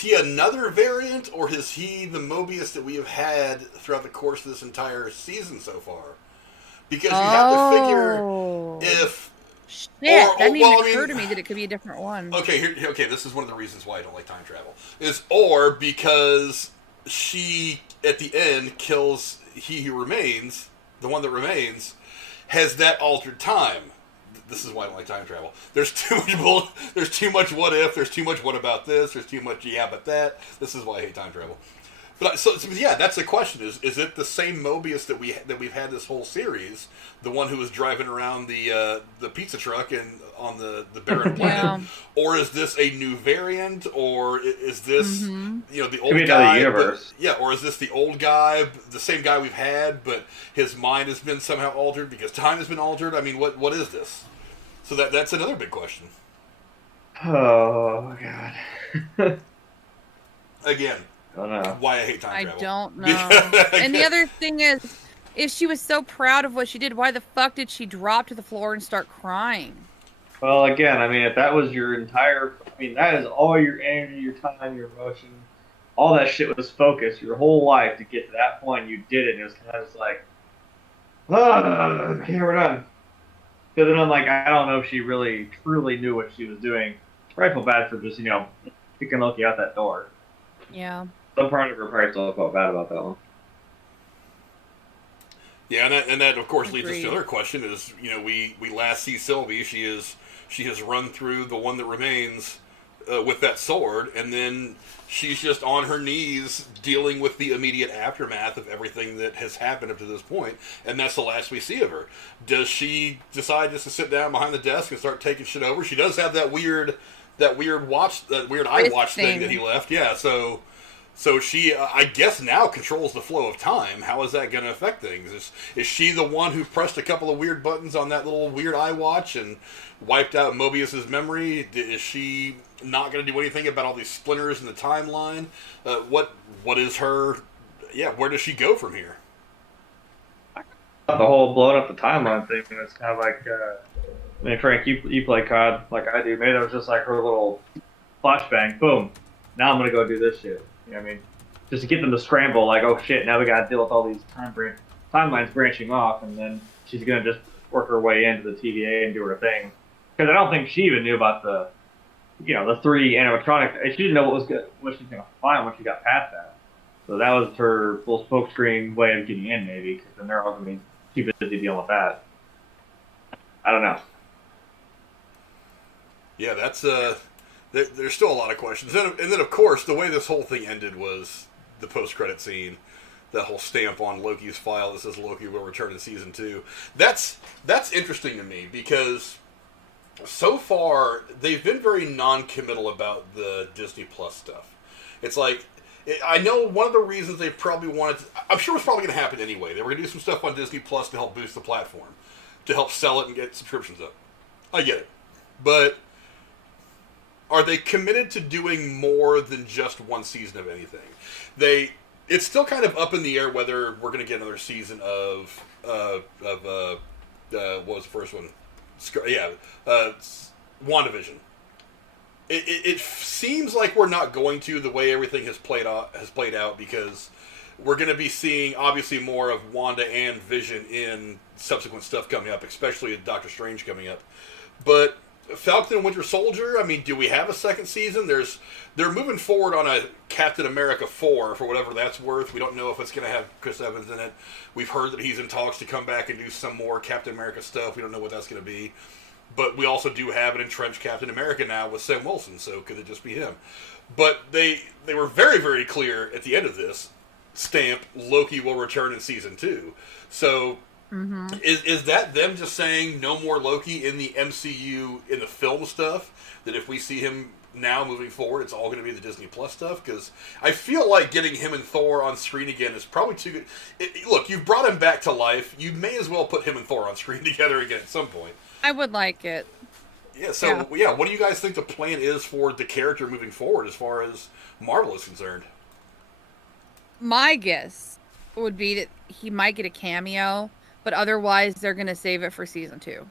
he another variant, or is he the Mobius that we have had throughout the course of this entire season so far? Because you have to figure if. Shit, Or- that didn't well, even I occur mean- to me that it could be a different one. Okay, this is one of the reasons why I don't like time travel. Or because she, at the end, kills he who remains, the one that remains, has that altered time. This is why I don't like time travel. There's too much what if, there's too much what about this, there's too much but that. This is why I hate time travel. But so yeah, that's the question: is it the same Mobius that we've had this whole series, the one who was driving around the pizza truck and on the barren planet, or is this a new variant, or is this the old guy? Universe. Or is this the old guy, the same guy we've had, but his mind has been somehow altered because time has been altered? I mean, what is this? So that's another big question. Oh my god. Again. I don't know. Why I hate time travel. I don't know. And the other thing is, if she was so proud of what she did, why the fuck did she drop to the floor and start crying? Well, again, I mean, if that was your entire, that is all your energy, your time, your emotion, all that shit was focused your whole life to get to that point. And you did it, and it was kind of just like, okay, we're done. Because then I'm like, I don't know if she really truly knew what she was doing. I feel bad for just kicking Loki out that door. Yeah. Some part of her probably still felt bad about that one. Yeah, and that of course leads us Agreed. to another question: is we last see Sylvie, she has run through the one that remains with that sword, and then she's just on her knees dealing with the immediate aftermath of everything that has happened up to this point, and that's the last we see of her. Does she decide just to sit down behind the desk and start taking shit over? She does have that weird eye watch thing that he left. Yeah, so she, I guess, now controls the flow of time. How is that going to affect things? Is she the one who pressed a couple of weird buttons on that little weird iWatch and wiped out Mobius's memory? Is she not going to do anything about all these splinters in the timeline? What is her? Yeah, where does she go from here? The whole blowing up the timeline thing. It's kind of like, Frank, you play COD like I do. Maybe that was just like her little flashbang. Boom. Now I'm gonna go do this shit. You know what I mean? Just to get them to scramble, like, oh shit, now we gotta deal with all these timelines branching off, and then she's gonna just work her way into the TVA and do her thing. Because I don't think she even knew about the 3 animatronic. She didn't know what she was gonna find when she got past that. So that was her little smokescreen way of getting in, maybe, because then they're all gonna be too busy dealing with that. I don't know. Yeah, that's there's still a lot of questions, and then of course the way this whole thing ended was the post-credit scene, that whole stamp on Loki's file that says Loki will return in season 2. That's interesting to me because so far they've been very non-committal about the Disney Plus stuff. It's like, I know one of the reasons they probably wanted to, I'm sure it's probably going to happen anyway. They were going to do some stuff on Disney Plus to help boost the platform, to help sell it and get subscriptions up. I get it, but are they committed to doing more than just one season of anything? It's still kind of up in the air whether we're going to get another season of what was the first one? WandaVision. It seems like we're not going to, the way everything has played out, because we're going to be seeing obviously more of Wanda and Vision in subsequent stuff coming up, especially with Doctor Strange coming up. But Falcon and Winter Soldier, I mean, do we have a second season? They're moving forward on a Captain America 4 for whatever that's worth. We don't know if it's going to have Chris Evans in it. We've heard that he's in talks to come back and do some more Captain America stuff. We don't know what that's going to be. But we also do have an entrenched Captain America now with Sam Wilson, so could it just be him? But they were very, very clear at the end of this stamp, Loki will return in season 2. So is that them just saying no more Loki in the MCU, in the film stuff? That if we see him now moving forward, it's all going to be the Disney Plus stuff? Because I feel like getting him and Thor on screen again is probably too good. Look, you've brought him back to life. You may as well put him and Thor on screen together again at some point. I would like it. Yeah, so, yeah, what do you guys think the plan is for the character moving forward as far as Marvel is concerned? My guess would be that he might get a cameo, but otherwise they're going to save it for season 2.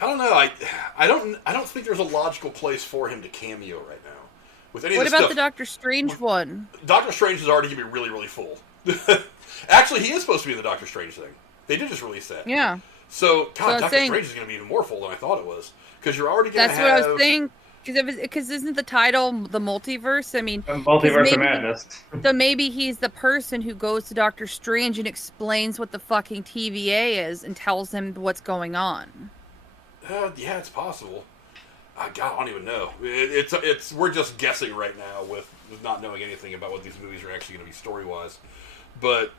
I don't know. I don't think there's a logical place for him to cameo right now. With any What of about stuff, the Doctor Strange one? Doctor Strange is already going to be really, really full. Actually, he is supposed to be in the Doctor Strange thing. They did just release that. Yeah. So, God, So Doctor Strange is going to be even more full than I thought it was. Because you're already going to have... That's what I was saying. Because isn't the title the multiverse? I mean, Multiverse of Madness. So maybe he's the person who goes to Doctor Strange and explains what the fucking TVA is and tells him what's going on. Yeah, it's possible. God, I don't even know. It's we're just guessing right now with not knowing anything about what these movies are actually going to be story-wise. But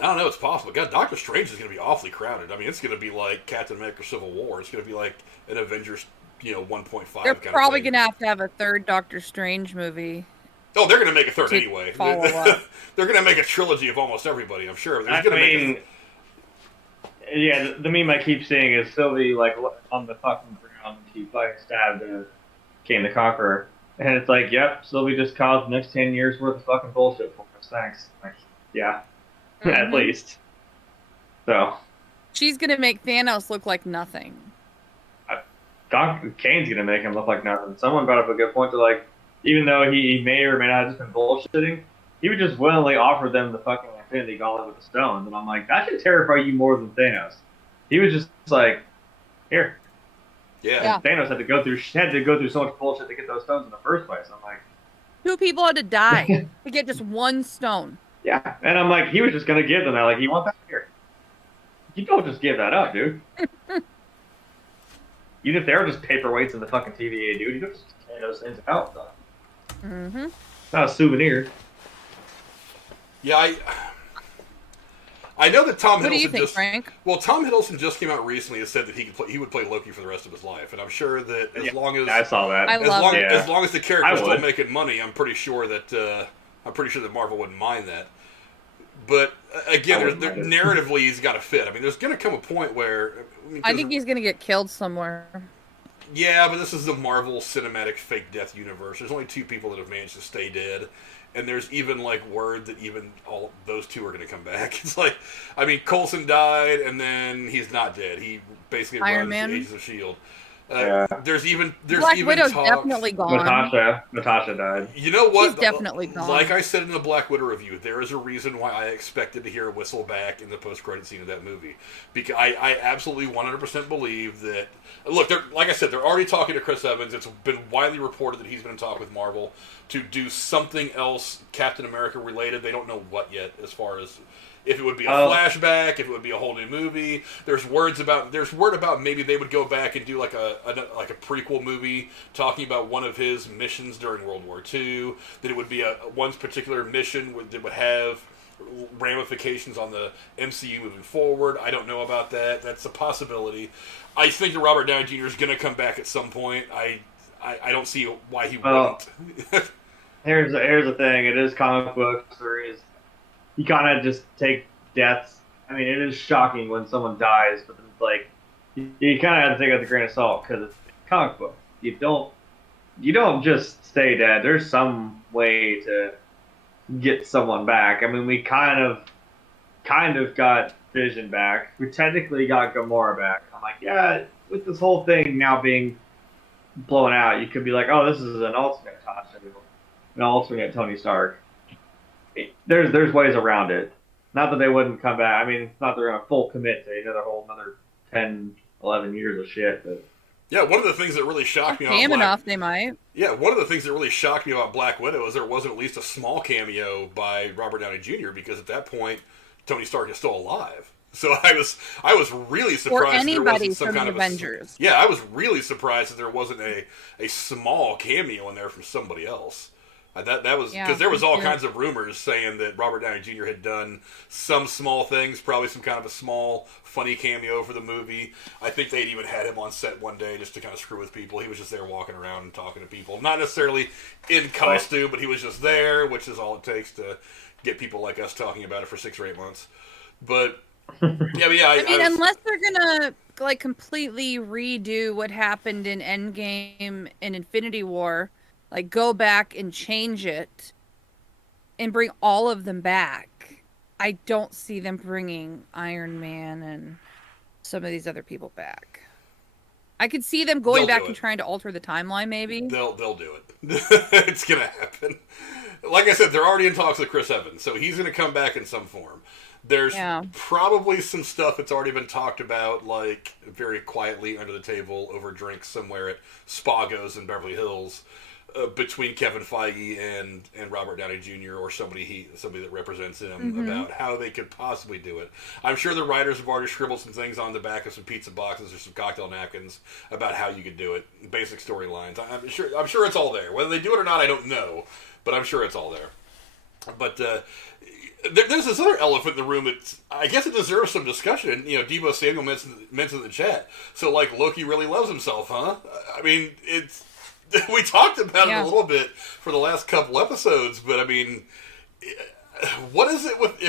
I don't know, it's possible. God, Doctor Strange is going to be awfully crowded. I mean, it's going to be like Captain America Civil War. It's going to be like an Avengers, 1.5 They're kind probably of thing. going to have a third Doctor Strange movie. Oh, they're going to make a third anyway. Follow up. They're going to make a trilogy of almost everybody, I'm sure. Yeah, the meme I keep seeing is Sylvie, like, on the fucking ground, and she fucking stabbed Kane the Conqueror. And it's like, yep, Sylvie just caused the next 10 years worth of fucking bullshit for us. Thanks. Like, yeah, at least. So. She's going to make Thanos look like nothing. Kane's gonna make him look like nothing. Someone brought up a good point to like, even though he may or may not have just been bullshitting, he would just willingly offer them the fucking Infinity Gauntlet with the stones, and I'm like, that should terrify you more than Thanos. He was just like, here. Yeah. And Thanos had to go through so much bullshit to get those stones in the first place. I'm like, 2 people had to die to get just 1 stone. yeah, and I'm like, he was just gonna give them that. Like, you want that here? You don't just give that up, dude. Even if they were just paperweights in the fucking TVA, dude, you don't just hand those things out. Though. Mm-hmm. It's not a souvenir. Yeah, I know that Tom Hiddleston What do you think, just Frank? Well, Tom Hiddleston just came out recently and said that he would play Loki for the rest of his life, and I'm sure that as long as I saw that. as long as the character's still would. making money, I'm pretty sure that Marvel wouldn't mind that. But again, narratively, he's got to fit. I mean, there's going to come a point where I think he's going to get killed somewhere. Yeah, but this is the Marvel Cinematic Fake Death universe. There's only 2 people that have managed to stay dead. And there's even, like, word that even all those 2 are going to come back. It's like, I mean, Coulson died, and then he's not dead. He basically Iron runs Man? Agents of S.H.I.E.L.D. There's Black even Widow's talks, definitely gone. Natasha died. You know what? She's definitely gone. Like I said in the Black Widow review, there is a reason why I expected to hear a whistle back in the post-credit scene of that movie. Because I absolutely 100% believe that... Look, like I said, they're already talking to Chris Evans. It's been widely reported that he's been in talk with Marvel to do something else Captain America related. They don't know what yet, as far as if it would be a flashback, if it would be a whole new movie. There's word about maybe they would go back and do like a prequel movie talking about one of his missions during World War II. That it would be one particular mission that would have ramifications on the MCU moving forward. I don't know about that. That's a possibility. I think that Robert Downey Jr. is going to come back at some point. I don't see why he wouldn't. Here's the thing. It is comic books. You kind of just take deaths. I mean, it is shocking when someone dies, but it's like you kind of have to take it with a grain of salt because it's comic book. You don't just stay dead. There's some way to get someone back. I mean, we kind of got Vision back. We technically got Gamora back. I'm like, yeah, with this whole thing now being blown out, you could be like, oh, this is an alternate Tony Stark. There's ways around it. Not that they wouldn't come back. I mean, it's not they're going to full commit to another 10, 11 years of shit. But yeah, one of the things that really shocked me they might. Yeah, one of the things that really shocked me about Black Widow is there wasn't at least a small cameo by Robert Downey Jr. because at that point Tony Stark is still alive. So I was really surprised. Or anybody there wasn't some from kind the of Avengers. Yeah, I was really surprised that there wasn't a small cameo in there from somebody else. That was because there was all kinds of rumors saying that Robert Downey Jr. had done some small things, probably some kind of a small funny cameo for the movie. I think they'd even had him on set one day just to kind of screw with people. He was just there walking around and talking to people, not necessarily in costume, but he was just there, which is all it takes to get people like us talking about it for 6 or 8 months. But I mean, unless they're gonna like completely redo what happened in Endgame and Infinity War. Like, go back and change it and bring all of them back. I don't see them bringing Iron Man and some of these other people back. I could see them going back and trying to alter the timeline, maybe. They'll do it. It's going to happen. Like I said, they're already in talks with Chris Evans, so he's going to come back in some form. There's probably some stuff that's already been talked about, like, very quietly under the table over drinks somewhere at Spago's in Beverly Hills. Between Kevin Feige and Robert Downey Jr. or somebody that represents him about how they could possibly do it. I'm sure the writers have already scribbled some things on the back of some pizza boxes or some cocktail napkins about how you could do it. Basic storylines. I'm sure it's all there. Whether they do it or not, I don't know, but I'm sure it's all there. But there's this other elephant in the room. I guess it deserves some discussion. You know, Debo Samuel mentioned in the chat. So, like, Loki really loves himself, huh? I mean, we talked about it a little bit for the last couple episodes, but I mean, what is it with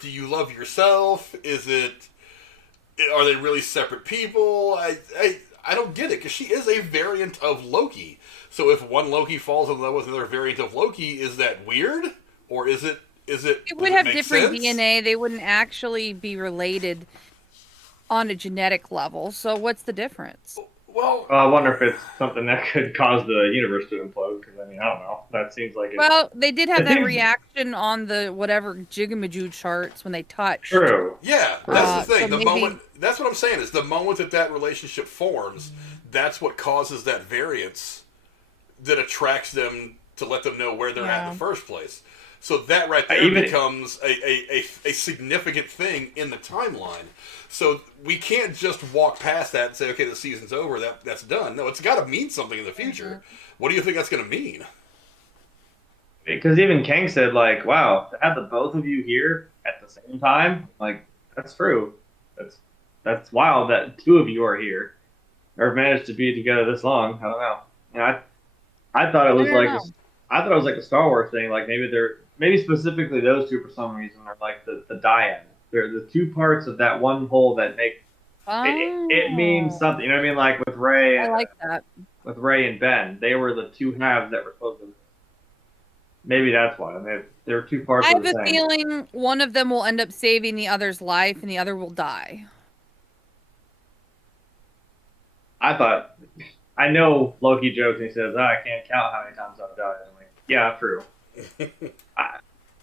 do you love yourself? Are they really separate people? I don't get it because she is a variant of Loki. So if one Loki falls in love with another variant of Loki, is that weird, or is it? It would have different DNA. They wouldn't actually be related on a genetic level. So what's the difference? Well, I wonder if it's something that could cause the universe to implode. Because I mean, I don't know. That seems like it. Well, they did have It that seems- reaction on the whatever Jigamajoo charts when they touched. True. yeah, that's the thing. so The maybe- moment that's what I'm saying is the moment that relationship forms, that's what causes that variance that attracts them to let them know where they're at in the first place. So that right there becomes a significant thing in the timeline. So we can't just walk past that and say, okay, the season's over, that's done. No, it's got to mean something in the future. What do you think that's going to mean? Because even Kang said, like, wow, to have the both of you here at the same time, like, that's true. That's wild that two of you are here or have managed to be together this long. I don't know. You know, I thought it was like a Star Wars thing. Like maybe specifically those two for some reason are like the dyad. They're the two parts of that one whole that make it means something. You know what I mean? Like with Rey. I like that. With Rey and Ben, they were the two halves that were supposed to. Maybe that's why. I mean, there are two parts. I of have the a thing. feeling one of them will end up saving the other's life, and the other will die. I know Loki jokes and he says, I can't count how many times I've died. I'm like, yeah, true.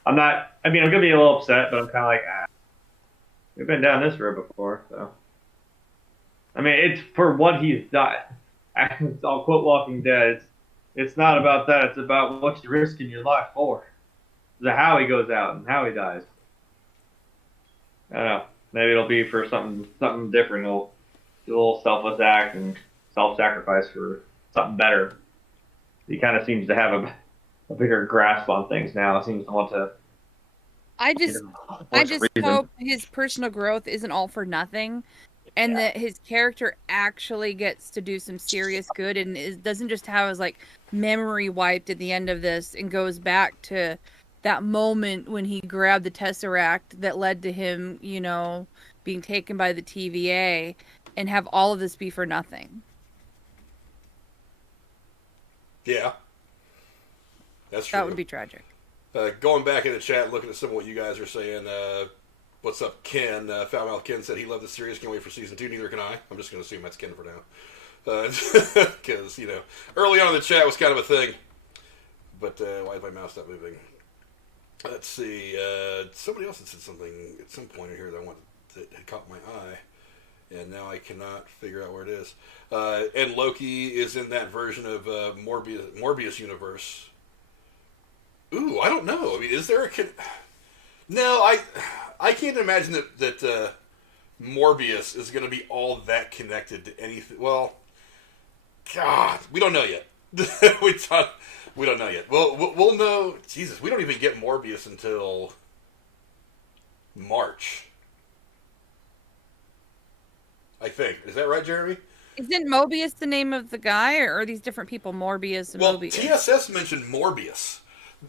I'm going to be a little upset, but I'm kind of like, we've been down this road before, so. I mean, it's for what he's done. I'll quote Walking Dead. It's not about that. It's about what you're risking your life for. It's how he goes out and how he dies. I don't know. Maybe it'll be for something different. He'll do a little selfless act and self-sacrifice for something better. He kind of seems to have a bigger grasp on things now. Seems to want to. I just hope his personal growth isn't all for nothing, and that his character actually gets to do some serious good, and doesn't just have his like memory wiped at the end of this, and goes back to that moment when he grabbed the Tesseract that led to him, you know, being taken by the TVA, and have all of this be for nothing. Yeah. That's true. That would be tragic. Going back in the chat, looking at some of what you guys are saying, what's up, Ken? Foulmouth Ken said he loved the series, can't wait for season 2, neither can I. I'm just going to assume that's Ken for now. Because, you know, early on in the chat was kind of a thing. But why is my mouse not moving? Let's see. Somebody else had said something at some point in here that had caught my eye. And now I cannot figure out where it is. And Loki is in that version of Morbius universe. Ooh, I don't know. I mean, is there a... No, I can't imagine that Morbius is going to be all that connected to anything. Well, God, we don't know yet. We don't know yet. We'll know... Jesus, we don't even get Morbius until March. I think. Is that right, Jeremy? Isn't Mobius the name of the guy, or are these different people, Morbius and Mobius? TSS mentioned Morbius.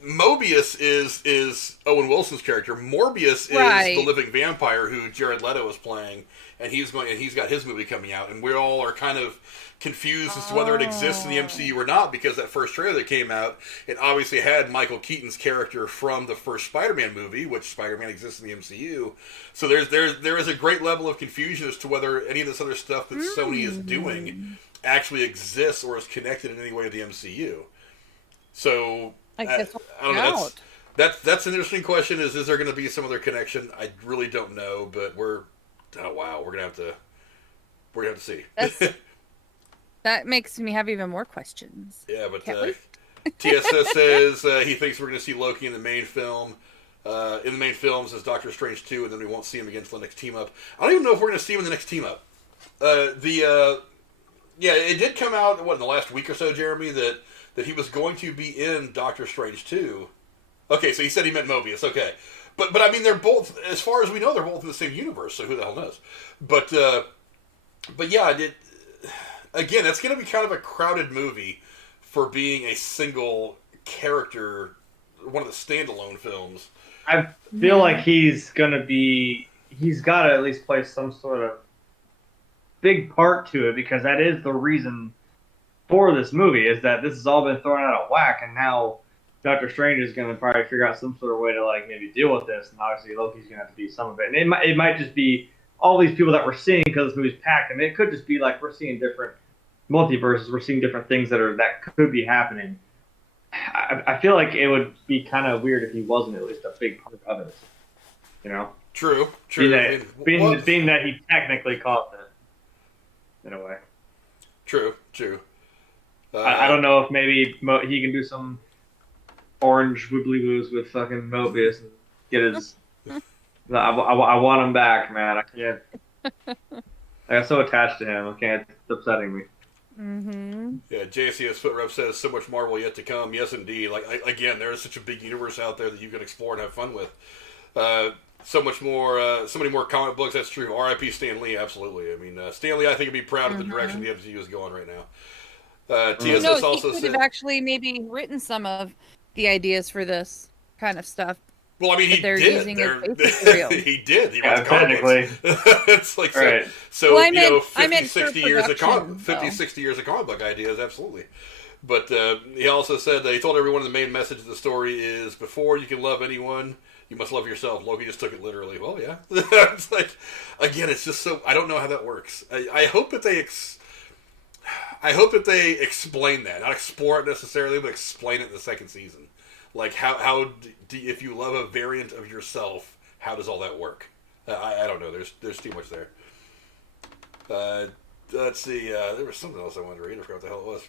Mobius is Owen Wilson's character. Morbius is the living vampire who Jared Leto is playing, and he's got his movie coming out, and we all are kind of confused as to whether it exists in the MCU or not, because that first trailer that came out, it obviously had Michael Keaton's character from the first Spider-Man movie, which Spider-Man exists in the MCU. So there is a great level of confusion as to whether any of this other stuff that Sony is doing actually exists or is connected in any way to the MCU. So I guess I don't know. That's an interesting question. Is there going to be some other connection? I really don't know, but we're gonna have to see. That makes me have even more questions. Yeah, but TSS says he thinks we're going to see Loki in the main film. In the main films as Doctor Strange 2, and then we won't see him again for the next team up. I don't even know if we're going to see him in the next team up. It did come out in the last week or so, Jeremy, that he was going to be in Doctor Strange 2. Okay, so he said he meant Mobius. Okay, but I mean, they're both, as far as we know, they're both in the same universe. So who the hell knows? But yeah, again, that's going to be kind of a crowded movie for being a single character, one of the standalone films. I feel like he's got to at least play some sort of big part to it, because that is the reason for this movie, is that this has all been thrown out of whack, and now Doctor Strange is going to probably figure out some sort of way to like maybe deal with this, and obviously Loki's going to have to be some of it. And it might just be all these people that we're seeing because this movie's packed. I mean, it could just be like we're seeing different multiverses, we're seeing different things that could be happening. I feel like it would be kind of weird if he wasn't at least a big part of it. You know? True. Being that he technically caused it, in a way. True. I don't know if maybe he can do some orange wibbly woos with fucking Mobius and get his. I want him back, man. I can't. I got so attached to him. I can't. It's upsetting me. Mm-hmm. Yeah, JCS Footrep says so much Marvel yet to come. Yes, indeed. Like again, there is such a big universe out there that you can explore and have fun with. So much more. So many more comic books. That's true. R.I.P. Stan Lee. Absolutely. I mean, Stan Lee, I think, would be proud of the direction the MCU is going right now. TSS also he could said, have actually maybe written some of the ideas for this kind of stuff. well, I mean, he they're did. using it basically. He did. He Yeah, wrote comic books. It's like right. so Well, I you know, meant 50, for 60 years of production, 50, 60 years of comic book ideas, absolutely. But he also said that he told everyone the main message of the story is before you can love anyone, you must love yourself. Loki just took it literally. Well, yeah. It's like, again, it's just so I don't know how that works. I hope that they I hope that they explain that, not explore it necessarily, but explain it in the second season. Like how if you love a variant of yourself, how does all that work? I don't know. There's too much there. Let's see. There was something else I wanted to read. I forgot what the hell it was.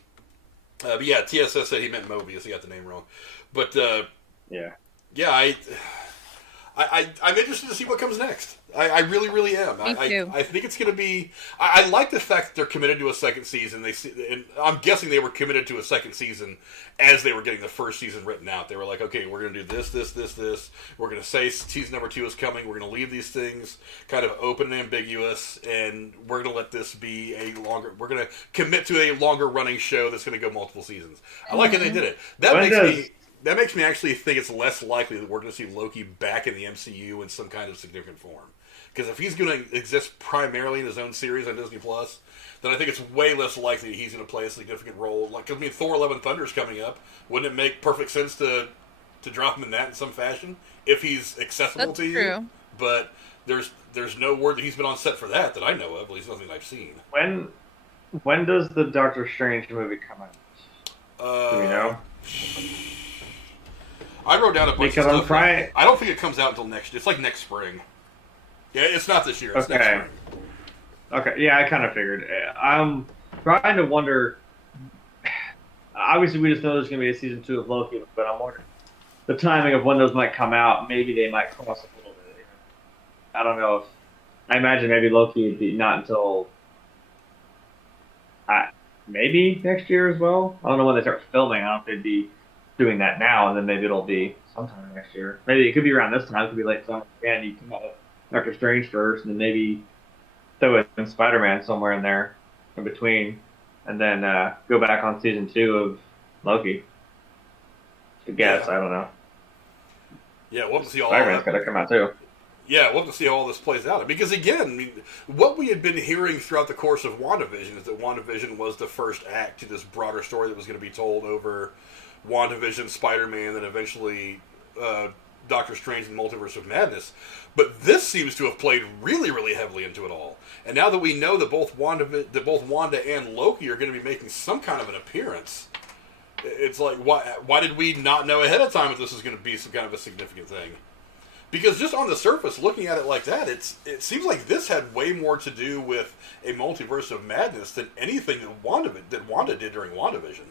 But yeah, TSS said he meant Mobius. He got the name wrong. But Yeah. I'm interested to see what comes next. I really, really am. Me too. I think it's going to be. I like the fact that they're committed to a second season. And I'm guessing they were committed to a second season as they were getting the first season written out. They were like, okay, we're going to do this. We're going to say season number 2 is coming. We're going to leave these things kind of open and ambiguous, and we're going to let this be a longer. We're going to commit to a longer running show that's going to go multiple seasons. I like how they did it. That makes me actually think it's less likely that we're going to see Loki back in the MCU in some kind of significant form. Because if he's going to exist primarily in his own series on Disney Plus, then I think it's way less likely he's going to play a significant role. Like, I mean, Thor: Love and Thunder is coming up. Wouldn't it make perfect sense to drop him in that in some fashion if he's accessible to you? True. But there's no word that he's been on set for that I know of. At least nothing I've seen. When does the Doctor Strange movie come out? Do we know? I wrote down a bunch Because of I'm stuff. trying. I don't think it comes out until next. It's like next spring. Yeah, it's not this year. It's next Okay. spring. Okay, yeah, I kind of figured. I'm trying to wonder. Obviously, we just know there's going to be a season 2 of Loki, but I'm wondering the timing of when those might come out. Maybe they might cross a little bit. I don't know. I imagine maybe Loki would be not until maybe next year as well. I don't know when they start filming. I don't know if they'd be doing that now, and then maybe it'll be sometime next year. Maybe it could be around this time. It could be late summer. And you come out with Doctor Strange first, and then maybe throw in Spider-Man somewhere in there in between, and then go back on season 2 of Loki. I guess. I don't know. Yeah, we'll have to see all Spider-Man's that. got to come out too. Yeah, we'll have to see how all this plays out. Because again, I mean, what we had been hearing throughout the course of WandaVision is that WandaVision was the first act to this broader story that was going to be told over WandaVision, Spider-Man, and eventually Doctor Strange and Multiverse of Madness. But this seems to have played really, really heavily into it all. And now that we know that both Wanda and Loki are going to be making some kind of an appearance, it's like, why did we not know ahead of time that this was going to be some kind of a significant thing? Because just on the surface, looking at it like that, it seems like this had way more to do with a Multiverse of Madness than anything that Wanda did during WandaVision.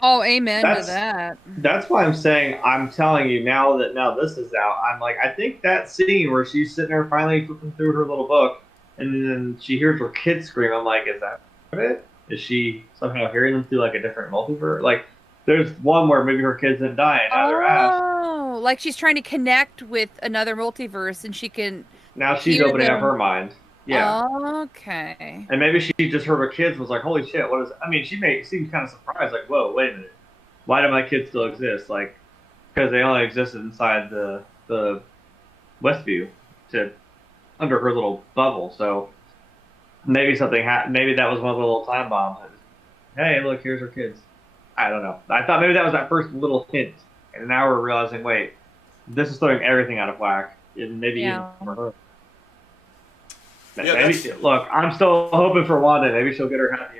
Oh, amen to that. That's why I'm telling you now this is out. I'm like, I think that scene where she's sitting there finally flipping through her little book, and then she hears her kids scream. I'm like, is that it? Is she somehow hearing them through like a different multiverse? Like, there's one where maybe her kids didn't die, and now they're asked. Oh, like she's trying to connect with another multiverse, and she can. Now she's opening up her mind. Yeah. Okay. And maybe she just heard her kids and was like, holy shit, what is... I mean, she seemed kind of surprised, like, whoa, wait a minute. Why do my kids still exist? Like, because they only existed inside the Westview under her little bubble. So maybe something happened. Maybe that was one of the little time bombs. Hey, look, here's her kids. I don't know. I thought maybe that was that first little hint. And now we're realizing, wait, this is throwing everything out of whack. And maybe even for her. Yeah, maybe, look, I'm still hoping for Wanda. Maybe she'll get her happy.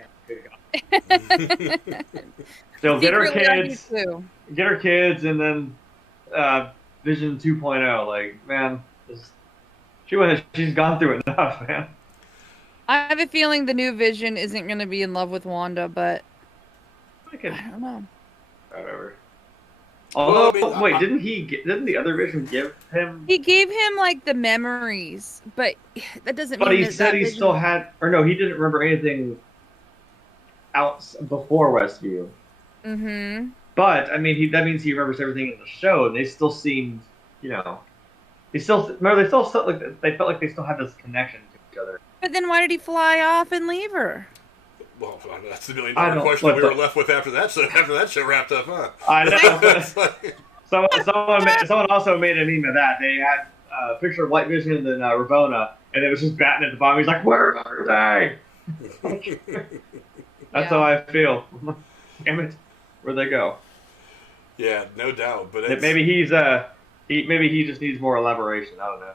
So get her Secretly, I do kids, too. and then Vision 2.0. Like, man, she's gone through enough, man. I have a feeling the new Vision isn't going to be in love with Wanda, but I could, I don't know. whatever. Well, Although, I mean, wait, didn't the other Vision give him? He gave him like the memories, but that doesn't But mean he that said that he Vision... still had, or no, he didn't remember anything out before Westview. Mm-hmm. But I mean, that means he remembers everything in the show, and they still seemed, they still remember. They still felt like they still had this connection to each other. But then why did he fly off and leave her? Well, that's the $1 I million don't- question we what were the- left with after that show wrapped up, huh? I know. It's like- Someone also made a meme of that. They had a picture of White Vision and Ravonna, and it was just Batten at the bottom. He's like, "Where are they?" That's how I feel. Damn it, where'd they go? yeah, no doubt. But Maybe maybe he just needs more elaboration. I don't know.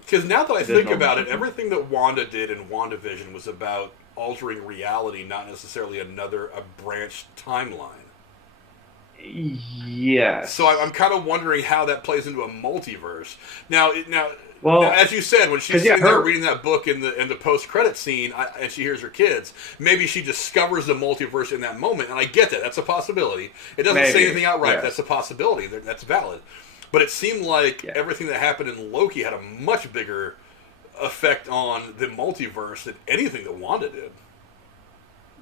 because now that I think Additional- about it, everything that Wanda did in WandaVision was about altering reality, not necessarily a branched timeline. Yes. So I'm kind of wondering how that plays into a multiverse. Now, Well, as you said, when she's 'cause, yeah, sitting there her- reading that book in the post-credit scene, and she hears her kids, maybe she discovers the multiverse in that moment, and I get that. That's a possibility. It doesn't say Maybe, anything outright. yes. That's a possibility. That's valid. But it seemed like Yeah. everything that happened in Loki had a much bigger effect on the multiverse than anything that Wanda did.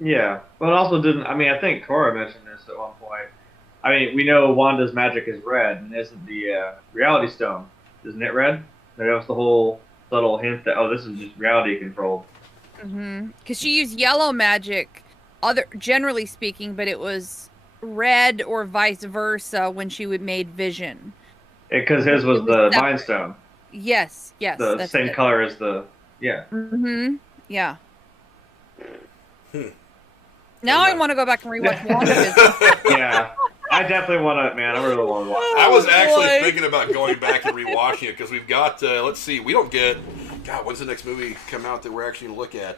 Yeah, but it also didn't. I mean, I think Cora mentioned this at one point. I mean, we know Wanda's magic is red, and isn't the Reality Stone? Isn't it red? That was the whole subtle hint that this is just reality controlled. Mm-hmm. Because she used yellow magic, generally speaking, but it was red or vice versa when she made Vision. Because his was It was the separate. Mind Stone, Yes. the That's same it. color as the Mm-hmm. Yeah. Hmm. Now I want to go back and rewatch WandaVision. yeah. I definitely want to, man. I really want to watch. I was Oh, actually boy. thinking about going back and rewatching it because we've got, let's see, we don't get, God, when's the next movie come out that we're actually going to look at?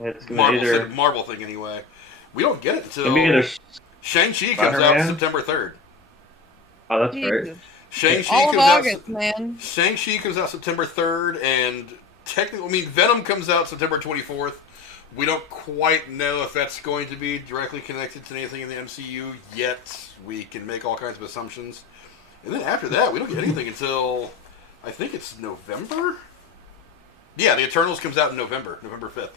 It's gonna Marvel thing anyway. We don't get it until either. Shang-Chi comes out Spider-Man? September 3rd. Oh, that's great. Jesus. Shang-Chi All of comes out. August, man. Shang-Chi comes out September 3rd, and technically, I mean, Venom comes out September 24th. We don't quite know if that's going to be directly connected to anything in the MCU yet. We can make all kinds of assumptions. And then after that, we don't get anything until, I think it's November? Yeah, the Eternals comes out in November 5th.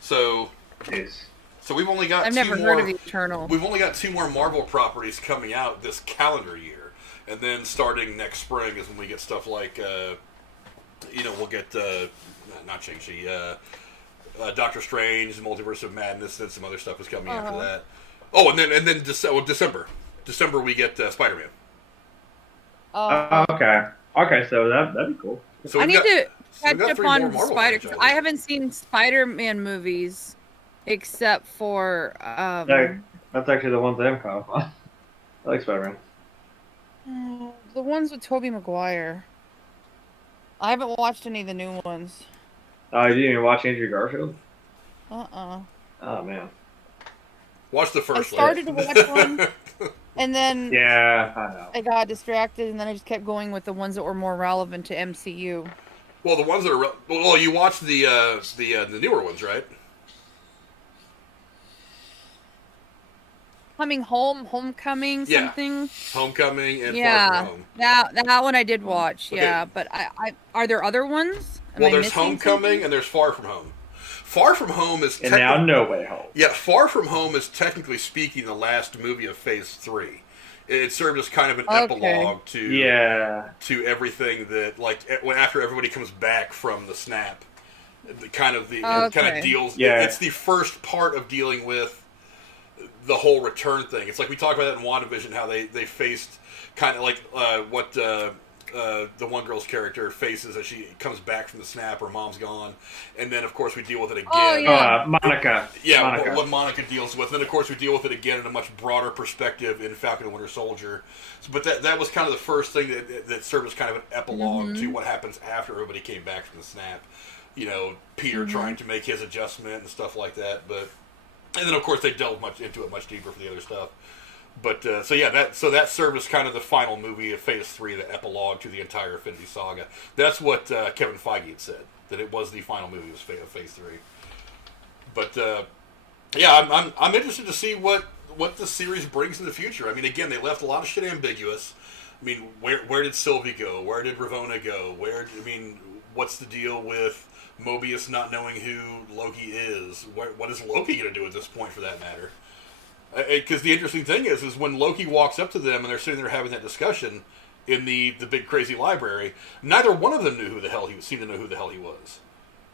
So Jeez. we've only got I've never heard of Eternal. We've only got 2 more Marvel properties coming out this calendar year. And then starting next spring is when we get stuff like, we'll get, not Shang-Chi, Doctor Strange, Multiverse of Madness, and some other stuff is coming after that. Oh, and then December. December we get Spider-Man. Okay. Okay, so that'd be cool. So I we've need got- to so we've catch got up 3 more on Marvel Spider. franchises. I haven't seen Spider-Man movies except for That's actually the ones I'm caught up on. I like Spider-Man. the ones with Tobey Maguire. I haven't watched any of the new ones. Oh, you didn't even watch Andrew Garfield? Uh-uh. Oh, man. Watch the I first started to one. watch one, and then Yeah, I know. I got distracted, and then I just kept going with the ones that were more relevant to MCU. Well, the ones that are... Well, you watched the newer ones, right? Coming Home, Homecoming, Yeah. something. Homecoming and Far Yeah, From Home. that one I did watch. Okay. Yeah, but I are there other ones? Am Well, I there's missing Homecoming something? and there's Far From Home. Far From Home is... And now No Way Home. Yeah, Far From Home is technically speaking the last movie of Phase 3. It served as kind of an epilogue to everything that, like, after everybody comes back from the snap, it kind of deals. Yeah. It's the first part of dealing with the whole return thing. It's like we talked about that in WandaVision, how they faced kind of like what the one girl's character faces as she comes back from the snap, her mom's gone, and then of course we deal with it again. Oh, yeah. Monica. Yeah, Monica. what Monica deals with. And then, of course, we deal with it again in a much broader perspective in Falcon and Winter Soldier. So, but that was kind of the first thing that served as kind of an epilogue to what happens after everybody came back from the snap. You know, Peter trying to make his adjustment and stuff like that. But And then, of course, they delve into it much deeper for the other stuff. But that served as kind of the final movie of Phase 3, the epilogue to the entire Infinity Saga. That's what Kevin Feige had said, that it was the final movie of Phase 3. But I'm interested to see what the series brings in the future. I mean, again, they left a lot of shit ambiguous. I mean, where did Sylvie go? Where did Ravonna go? What's the deal with Morbius not knowing who Loki is? What is Loki going to do at this point, for that matter? Because the interesting thing is when Loki walks up to them and they're sitting there having that discussion in the big crazy library, neither one of them knew who the hell seemed to know who the hell he was.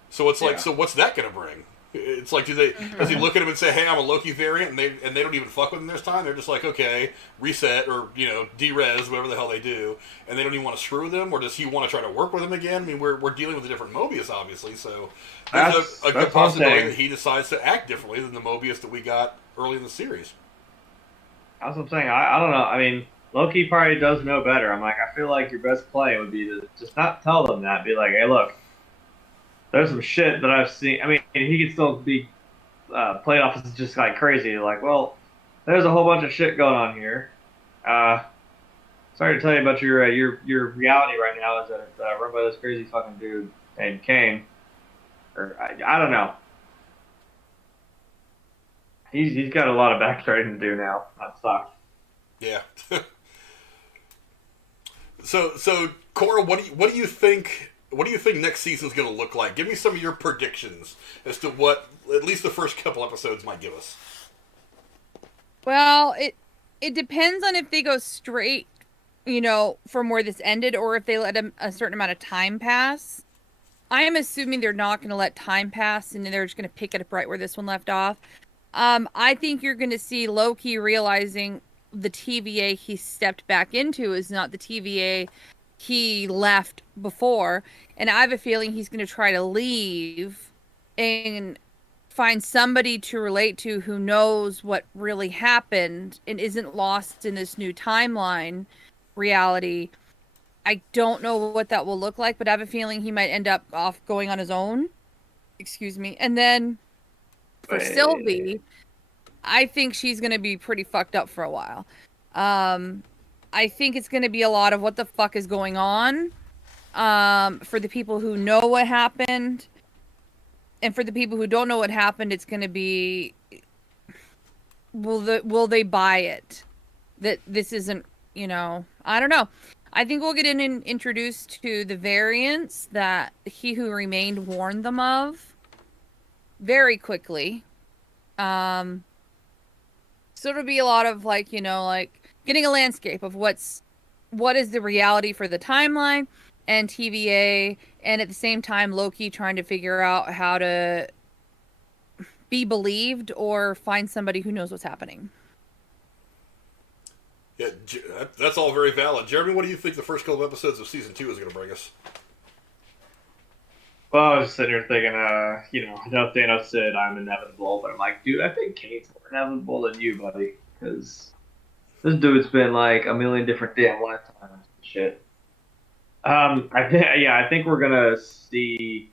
So it's like, so what's that going to bring? It's like, does he look at him and say, "Hey, I'm a Loki variant," and they don't even fuck with him this time? They're just like, okay, reset, or derez, whatever the hell they do, and they don't even want to screw with him? Or does he want to try to work with him again? I mean, we're dealing with a different Mobius, obviously, so there's a good possibility that he decides to act differently than the Mobius that we got early in the series. That's what I'm saying. I don't know. I mean, Loki probably does know better. I'm like, I feel like your best play would be to just not tell them that. Be like, hey, look, there's some shit that I've seen. I mean, he could still be played off as just like crazy. Like, well, there's a whole bunch of shit going on here. Sorry to tell you about your reality right now is that it's run by this crazy fucking dude named Kane. Or I don't know. He's got a lot of backtracking to do now. That sucks. Yeah. So Cora, what do you think? What do you think next season's going to look like? Give me some of your predictions as to what at least the first couple episodes might give us. Well, it depends on if they go straight, from where this ended, or if they let a certain amount of time pass. I am assuming they're not going to let time pass, and they're just going to pick it up right where this one left off. I think you're going to see Loki realizing the TVA he stepped back into is not the TVA he left before, and I have a feeling he's going to try to leave and find somebody to relate to who knows what really happened and isn't lost in this new timeline reality. I don't know what that will look like, but I have a feeling he might end up off going on his own. Excuse me. And then for Sylvie, I think she's going to be pretty fucked up for a while. I think it's going to be a lot of what the fuck is going on for the people who know what happened. And for the people who don't know what happened, it's going to be, will they buy it? That this isn't, I don't know. I think we'll get introduced to the variants that He Who Remained warned them of very quickly. So it'll be a lot of getting a landscape of what is the reality for the timeline and TVA, and at the same time Loki trying to figure out how to be believed or find somebody who knows what's happening. Yeah, that's all very valid. Jeremy, what do you think the first couple of episodes of season 2 is going to bring us? Well, I was just sitting here thinking, I know Thanos said I'm inevitable, but I'm like, dude, I think Kane's more inevitable than you, buddy, because this dude's been like a million different damn lifetimes and shit. I think we're gonna see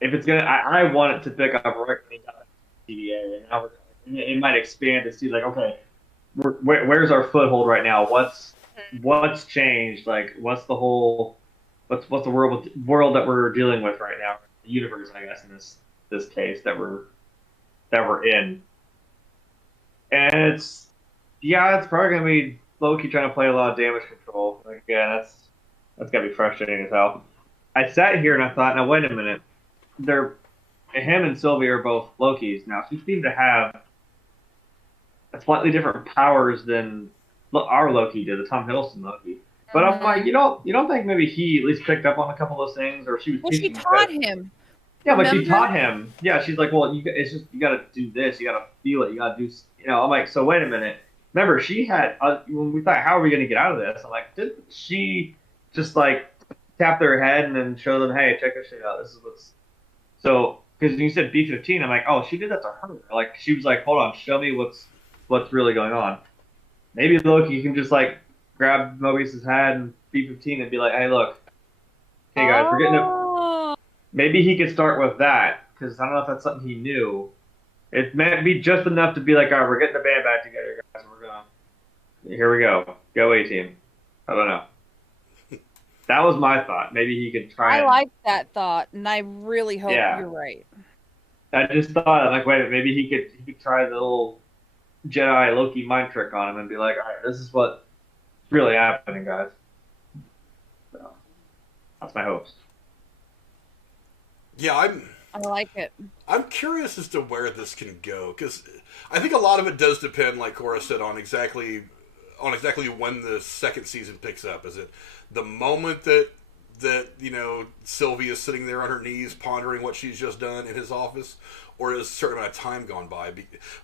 if it's gonna. I want it to pick up right when he got the TVA, and now it might expand to see like, okay, where's our foothold right now? What's changed? Like, what's the world that we're dealing with right now? The universe, I guess, in this case that we're in, and it's probably gonna be Loki trying to play a lot of damage control. Like, yeah, that's gotta be frustrating as hell. I sat here and I thought, now wait a minute, him and Sylvie are both Lokis now. She seemed to have slightly different powers than our Loki did, the Tom Hiddleston Loki. But I'm like, you don't think maybe he at least picked up on a couple of those things, or she was? Well, she taught him. Yeah, but she taught him. Yeah, she's like, well, it's just you got to do this, you got to feel it, you got to do. I'm like, so wait a minute. Remember, she had when we thought, how are we going to get out of this? I'm like, didn't she just like tap their head and then show them, hey, check this shit out. This is what's so. Because you said B-15, I'm like, oh, she did that to her. Like, she was like, hold on, show me what's really going on. Maybe Loki can just like grab Mobius's head and B-15 and be like, hey, look, hey guys, we're getting it. Maybe he could start with that, because I don't know if that's something he knew. It might be just enough to be like, all right, we're getting the band back together, guys. Here we go. Go A-Team. I don't know. That was my thought. Maybe he could try. I like that thought, and I really hope you're right. I just thought, like, wait, maybe he could try the little Jedi Loki mind trick on him and be like, all right, this is what's really happening, guys. So that's my hopes. Yeah, I like it. I'm curious as to where this can go, because I think a lot of it does depend, like Cora said, on exactly when the second season picks up. Is it the moment that Sylvie is sitting there on her knees pondering what she's just done in his office, or is a certain amount of time gone by?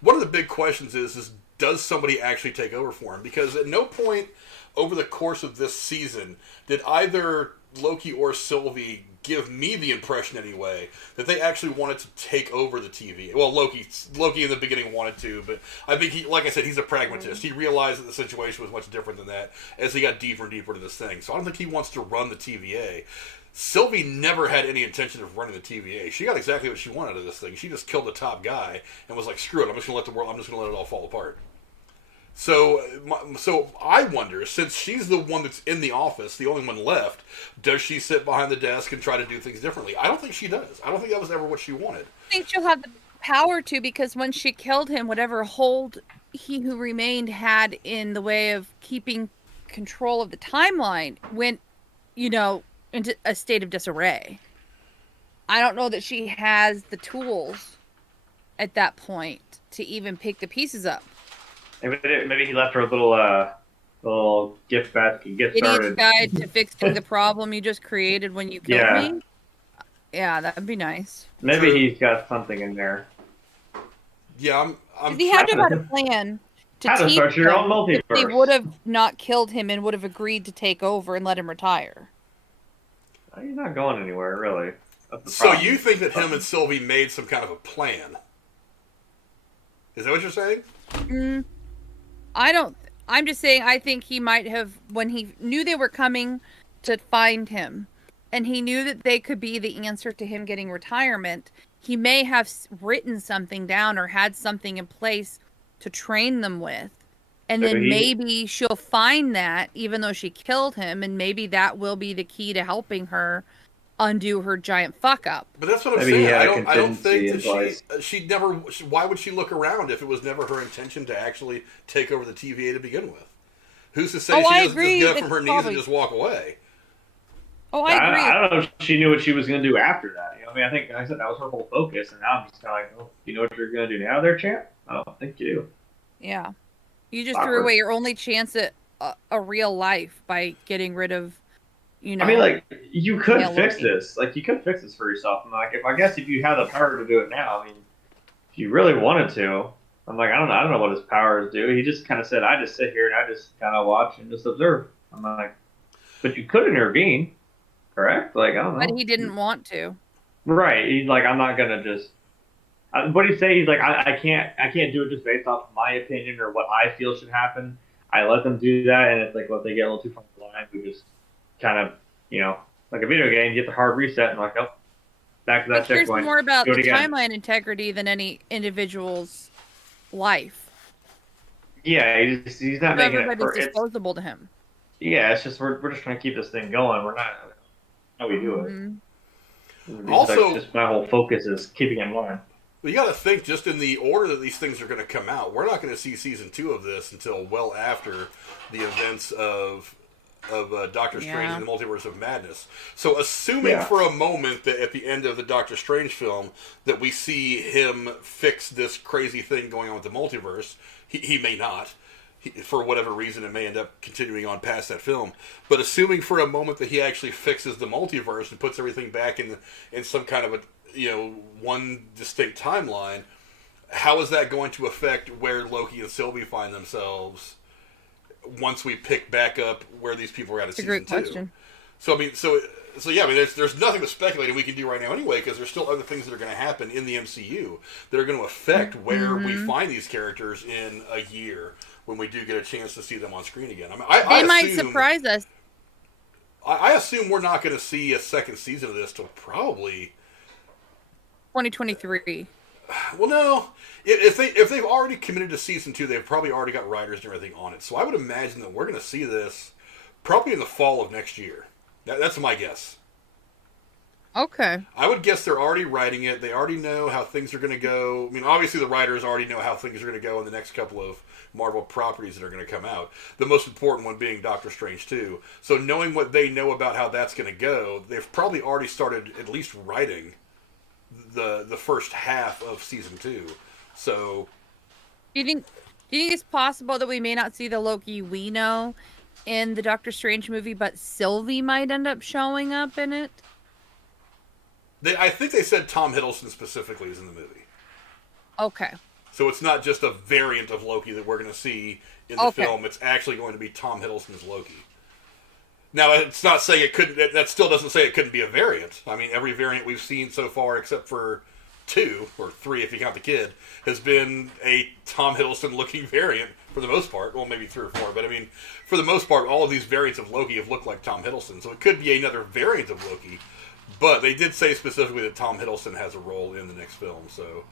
One of the big questions is does somebody actually take over for him? Because at no point over the course of this season did either Loki or Sylvie give me the impression, anyway, that they actually wanted to take over the TV. Well, Loki in the beginning wanted to, but I think like I said, he's a pragmatist. He realized that the situation was much different than that as he got deeper and deeper into this thing. So I don't think he wants to run the TVA. Sylvie never had any intention of running the TVA. She got exactly what she wanted out of this thing. She just killed the top guy and was like, screw it, I'm just going to let it all fall apart. So I wonder, since she's the one that's in the office, the only one left, does she sit behind the desk and try to do things differently? I don't think she does. I don't think that was ever what she wanted. I think she'll have the power to, because when she killed him, whatever hold He Who Remained had in the way of keeping control of the timeline went, into a state of disarray. I don't know that she has the tools at that point to even pick the pieces up. Maybe he left her a little gift basket. Get started. Idiot's Guide to Fixing the Problem You Just Created When You Killed Me. Yeah, that'd be nice. Maybe he's got something in there. Yeah, he had to have a plan to teach start your own multiverse. They would have not killed him and would have agreed to take over and let him retire. He's not going anywhere, really. So you think that him and Sylvie made some kind of a plan? Is that what you're saying? I'm just saying I think he might have, when he knew they were coming to find him, and he knew that they could be the answer to him getting retirement, he may have written something down or had something in place to train them with. And then maybe she'll find that, even though she killed him, and maybe that will be the key to helping her undo her giant fuck up. But that's what I'm saying. I don't think that she never. Why would she look around if it was never her intention to actually take over the TVA to begin with? Who's to say she doesn't just get up from her knees and just walk away? Oh, I agree. I don't know if she knew what she was going to do after that. I think I said that was her whole focus, and now I'm just kind of like, you know what you're going to do now, there, champ? I don't think you do. Yeah, you just threw away your only chance at a real life by getting rid of. You could fix this. You could fix this for yourself. I guess if you have the power to do it now, if you really wanted to, I don't know what his powers do. He just kind of said, I just sit here and I just kind of watch and just observe. I'm like, but you could intervene, correct? I don't know. But he didn't want to. Right. He's like, I'm not gonna just. What do you say? He's like, I can't do it just based off my opinion or what I feel should happen. I let them do that, and it's like, if they get a little too far from the line, we just kind of, like a video game, you get the hard reset and oh, back to that checkpoint. Here's more about the timeline integrity than any individual's life. Yeah, he's not making it. Everybody's disposable to him. Yeah, it's just we're just trying to keep this thing going. We're not. How we do it. Also, just my whole focus is keeping it in line. Well, you got to think, just in the order that these things are going to come out, we're not going to see season 2 of this until well after the events of Doctor Strange and the Multiverse of Madness. So assuming for a moment that at the end of the Doctor Strange film that we see him fix this crazy thing going on with the multiverse, he may not. For whatever reason, it may end up continuing on past that film. But assuming for a moment that he actually fixes the multiverse and puts everything back in some kind of one distinct timeline, how is that going to affect where Loki and Sylvie find themselves once we pick back up where these people are at in season 2? That's a great question. So yeah, there's nothing to speculate and we can do right now anyway, because there's still other things that are going to happen in the MCU that are going to affect where we find these characters in a year when we do get a chance to see them on screen again. They might surprise us. I assume we're not going to see a second season of this till probably 2023. Well, no. If they've already committed to season 2, they've probably already got writers and everything on it. So I would imagine that we're going to see this probably in the fall of next year. That's my guess. Okay. I would guess they're already writing it. They already know how things are going to go. I mean, obviously the writers already know how things are going to go in the next couple of Marvel properties that are going to come out. The most important one being Doctor Strange 2. So knowing what they know about how that's going to go, they've probably already started at least writing the first half of season 2. So, Do you think it's possible that we may not see the Loki we know in the Doctor Strange movie, but Sylvie might end up showing up in it? I think they said Tom Hiddleston specifically is in the movie. Okay. So it's not just a variant of Loki that we're going to see in the film. It's actually going to be Tom Hiddleston's Loki. Now, it's not saying it couldn't. That still doesn't say it couldn't be a variant. I mean, every variant we've seen so far, except for 2 or 3, if you count the kid, has been a Tom Hiddleston-looking variant for the most part. Well, maybe 3 or 4, but I mean, for the most part, all of these variants of Loki have looked like Tom Hiddleston. So it could be another variant of Loki. But they did say specifically that Tom Hiddleston has a role in the next film. So,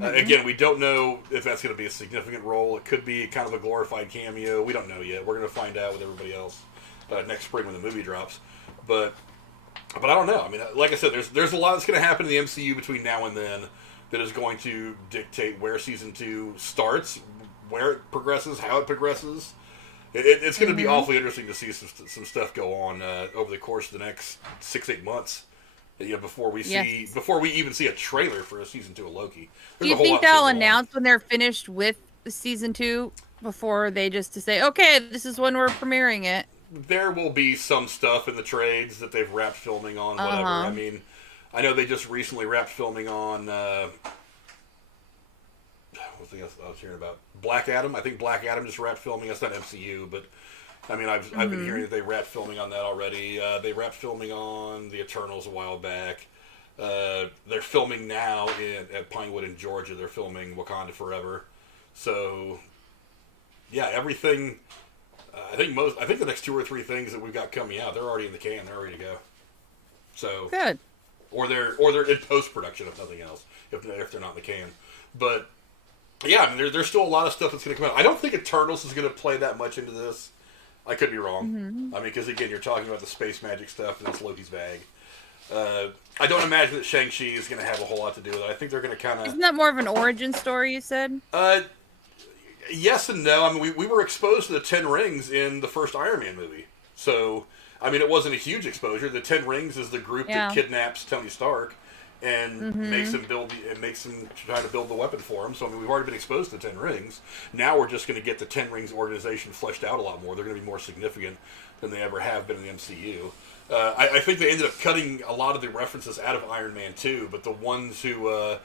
again, we don't know if that's going to be a significant role. It could be kind of a glorified cameo. We don't know yet. We're going to find out with everybody else next spring when the movie drops. But I don't know. I mean, like I said, there's a lot that's going to happen in the MCU between now and then that is going to dictate where season 2 starts, where it progresses, how it progresses. It's going to be awfully interesting to see some stuff go on over the course of the next 6-8 months. Before we even see a trailer for a season 2 of Loki. Do you think they'll announce when they're finished with season 2 before they just to say, okay, this is when we're premiering it? There will be some stuff in the trades that they've wrapped filming on, whatever. I mean, I know they just recently wrapped filming on what thing I was hearing about? Black Adam. I think Black Adam just wrapped filming. That's not MCU, but I mean, I've been hearing that they wrapped filming on that already. They wrapped filming on the Eternals a while back. They're filming now at Pinewood in Georgia. They're filming Wakanda Forever. So, yeah, everything. I think the next 2 or 3 things that we've got coming out, they're already in the can. They're ready to go. So good. Or they're in post production if nothing else. If they're not in the can, but yeah, I mean, there's still a lot of stuff that's going to come out. I don't think Eternals is going to play that much into this. I could be wrong. I mean, because again, you're talking about the space magic stuff, and that's Loki's bag. I don't imagine that Shang-Chi is going to have a whole lot to do with it. I think they're going to kind of... Isn't that more of an origin story, you said? Yes and no. I mean, we were exposed to the Ten Rings in the first Iron Man movie. So, I mean, it wasn't a huge exposure. The Ten Rings is the group that kidnaps Tony Stark and makes him try to build the weapon for him. So, I mean, we've already been exposed to the Ten Rings. Now we're just going to get the Ten Rings organization fleshed out a lot more. They're going to be more significant than they ever have been in the MCU. I think they ended up cutting a lot of the references out of Iron Man 2, but the ones who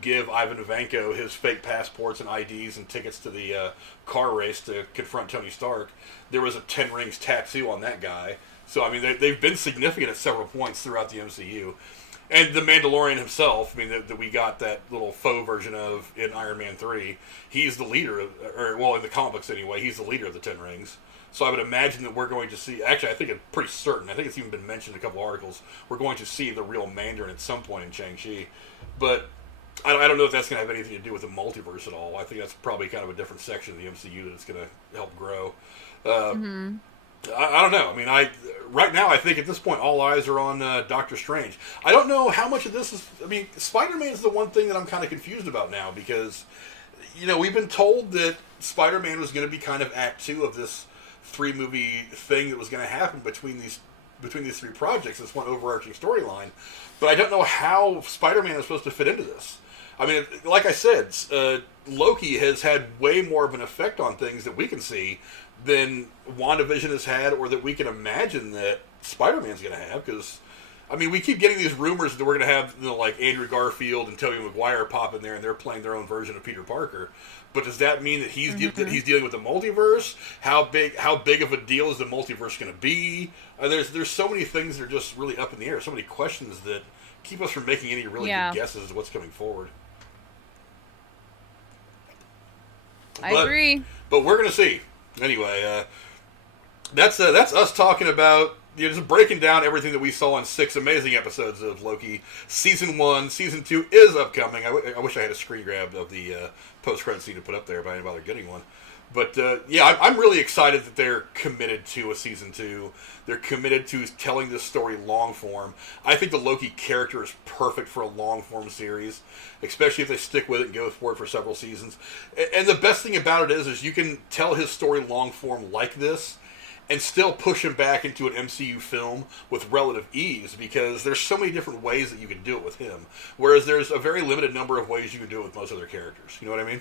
give Ivan Ivanko his fake passports and IDs and tickets to the car race to confront Tony Stark, there was a Ten Rings tattoo on that guy. So, I mean, they've been significant at several points throughout the MCU. And the Mandalorian himself, I mean, that we got that little faux version of in Iron Man 3, he's the leader, in the comic books anyway, he's the leader of the Ten Rings. So I would imagine that we're going to see... Actually, I think it's pretty certain. I think it's even been mentioned in a couple articles. We're going to see the real Mandarin at some point in Shang-Chi. But I don't know if that's going to have anything to do with the multiverse at all. I think that's probably kind of a different section of the MCU that's going to help grow. I don't know. I mean, right now, I think at this point, all eyes are on Doctor Strange. I don't know how much of this is... I mean, Spider-Man is the one thing that I'm kind of confused about now because, we've been told that Spider-Man was going to be kind of Act 2 of this 3-movie thing that was going to happen between these 3 projects, this one overarching storyline. But I don't know how Spider-Man is supposed to fit into this. I mean, like I said, Loki has had way more of an effect on things that we can see than WandaVision has had, or that we can imagine that Spider-Man's going to have. Because, I mean, we keep getting these rumors that we're going to have, like Andrew Garfield and Tobey Maguire pop in there, and they're playing their own version of Peter Parker. But does that mean that he's dealing with the multiverse? How big of a deal is the multiverse going to be? There's so many things that are just really up in the air. So many questions that keep us from making any really good guesses as to what's coming forward. I agree. But we're going to see. Anyway, that's us talking about just breaking down everything that we saw in 6 amazing episodes of Loki. Season 1, Season 2 is upcoming. I wish I had a screen grab of the post-credit scene to put up there, but I didn't bother getting one. But, I'm really excited that they're committed to a Season 2. They're committed to telling this story long form. I think the Loki character is perfect for a long form series, especially if they stick with it and go for it for several seasons. And the best thing about it is you can tell his story long form like this and still push him back into an MCU film with relative ease, because there's so many different ways that you can do it with him, whereas there's a very limited number of ways you can do it with most other characters. You know what I mean?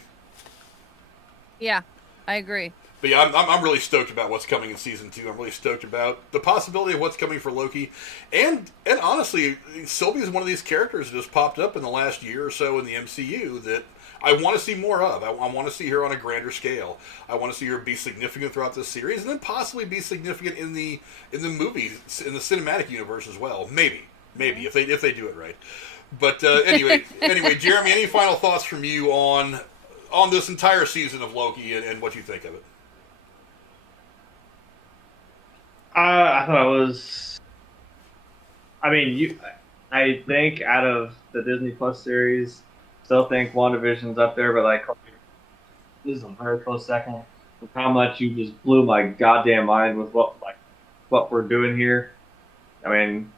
Yeah, I agree. But yeah, I'm really stoked about what's coming in Season 2. I'm really stoked about the possibility of what's coming for Loki. And honestly, Sylvie is one of these characters that has popped up in the last year or so in the MCU that I want to see more of. I want to see her on a grander scale. I want to see her be significant throughout this series, and then possibly be significant in the movies, in the cinematic universe as well. Maybe if they do it right. But anyway, Jeremy, any final thoughts from you on this entire season of Loki and what you think of it? I thought it was. I mean, I think out of the Disney Plus series, still think WandaVision's up there, but like, this is a very close second. With how much you just blew my goddamn mind with what we're doing here. I mean,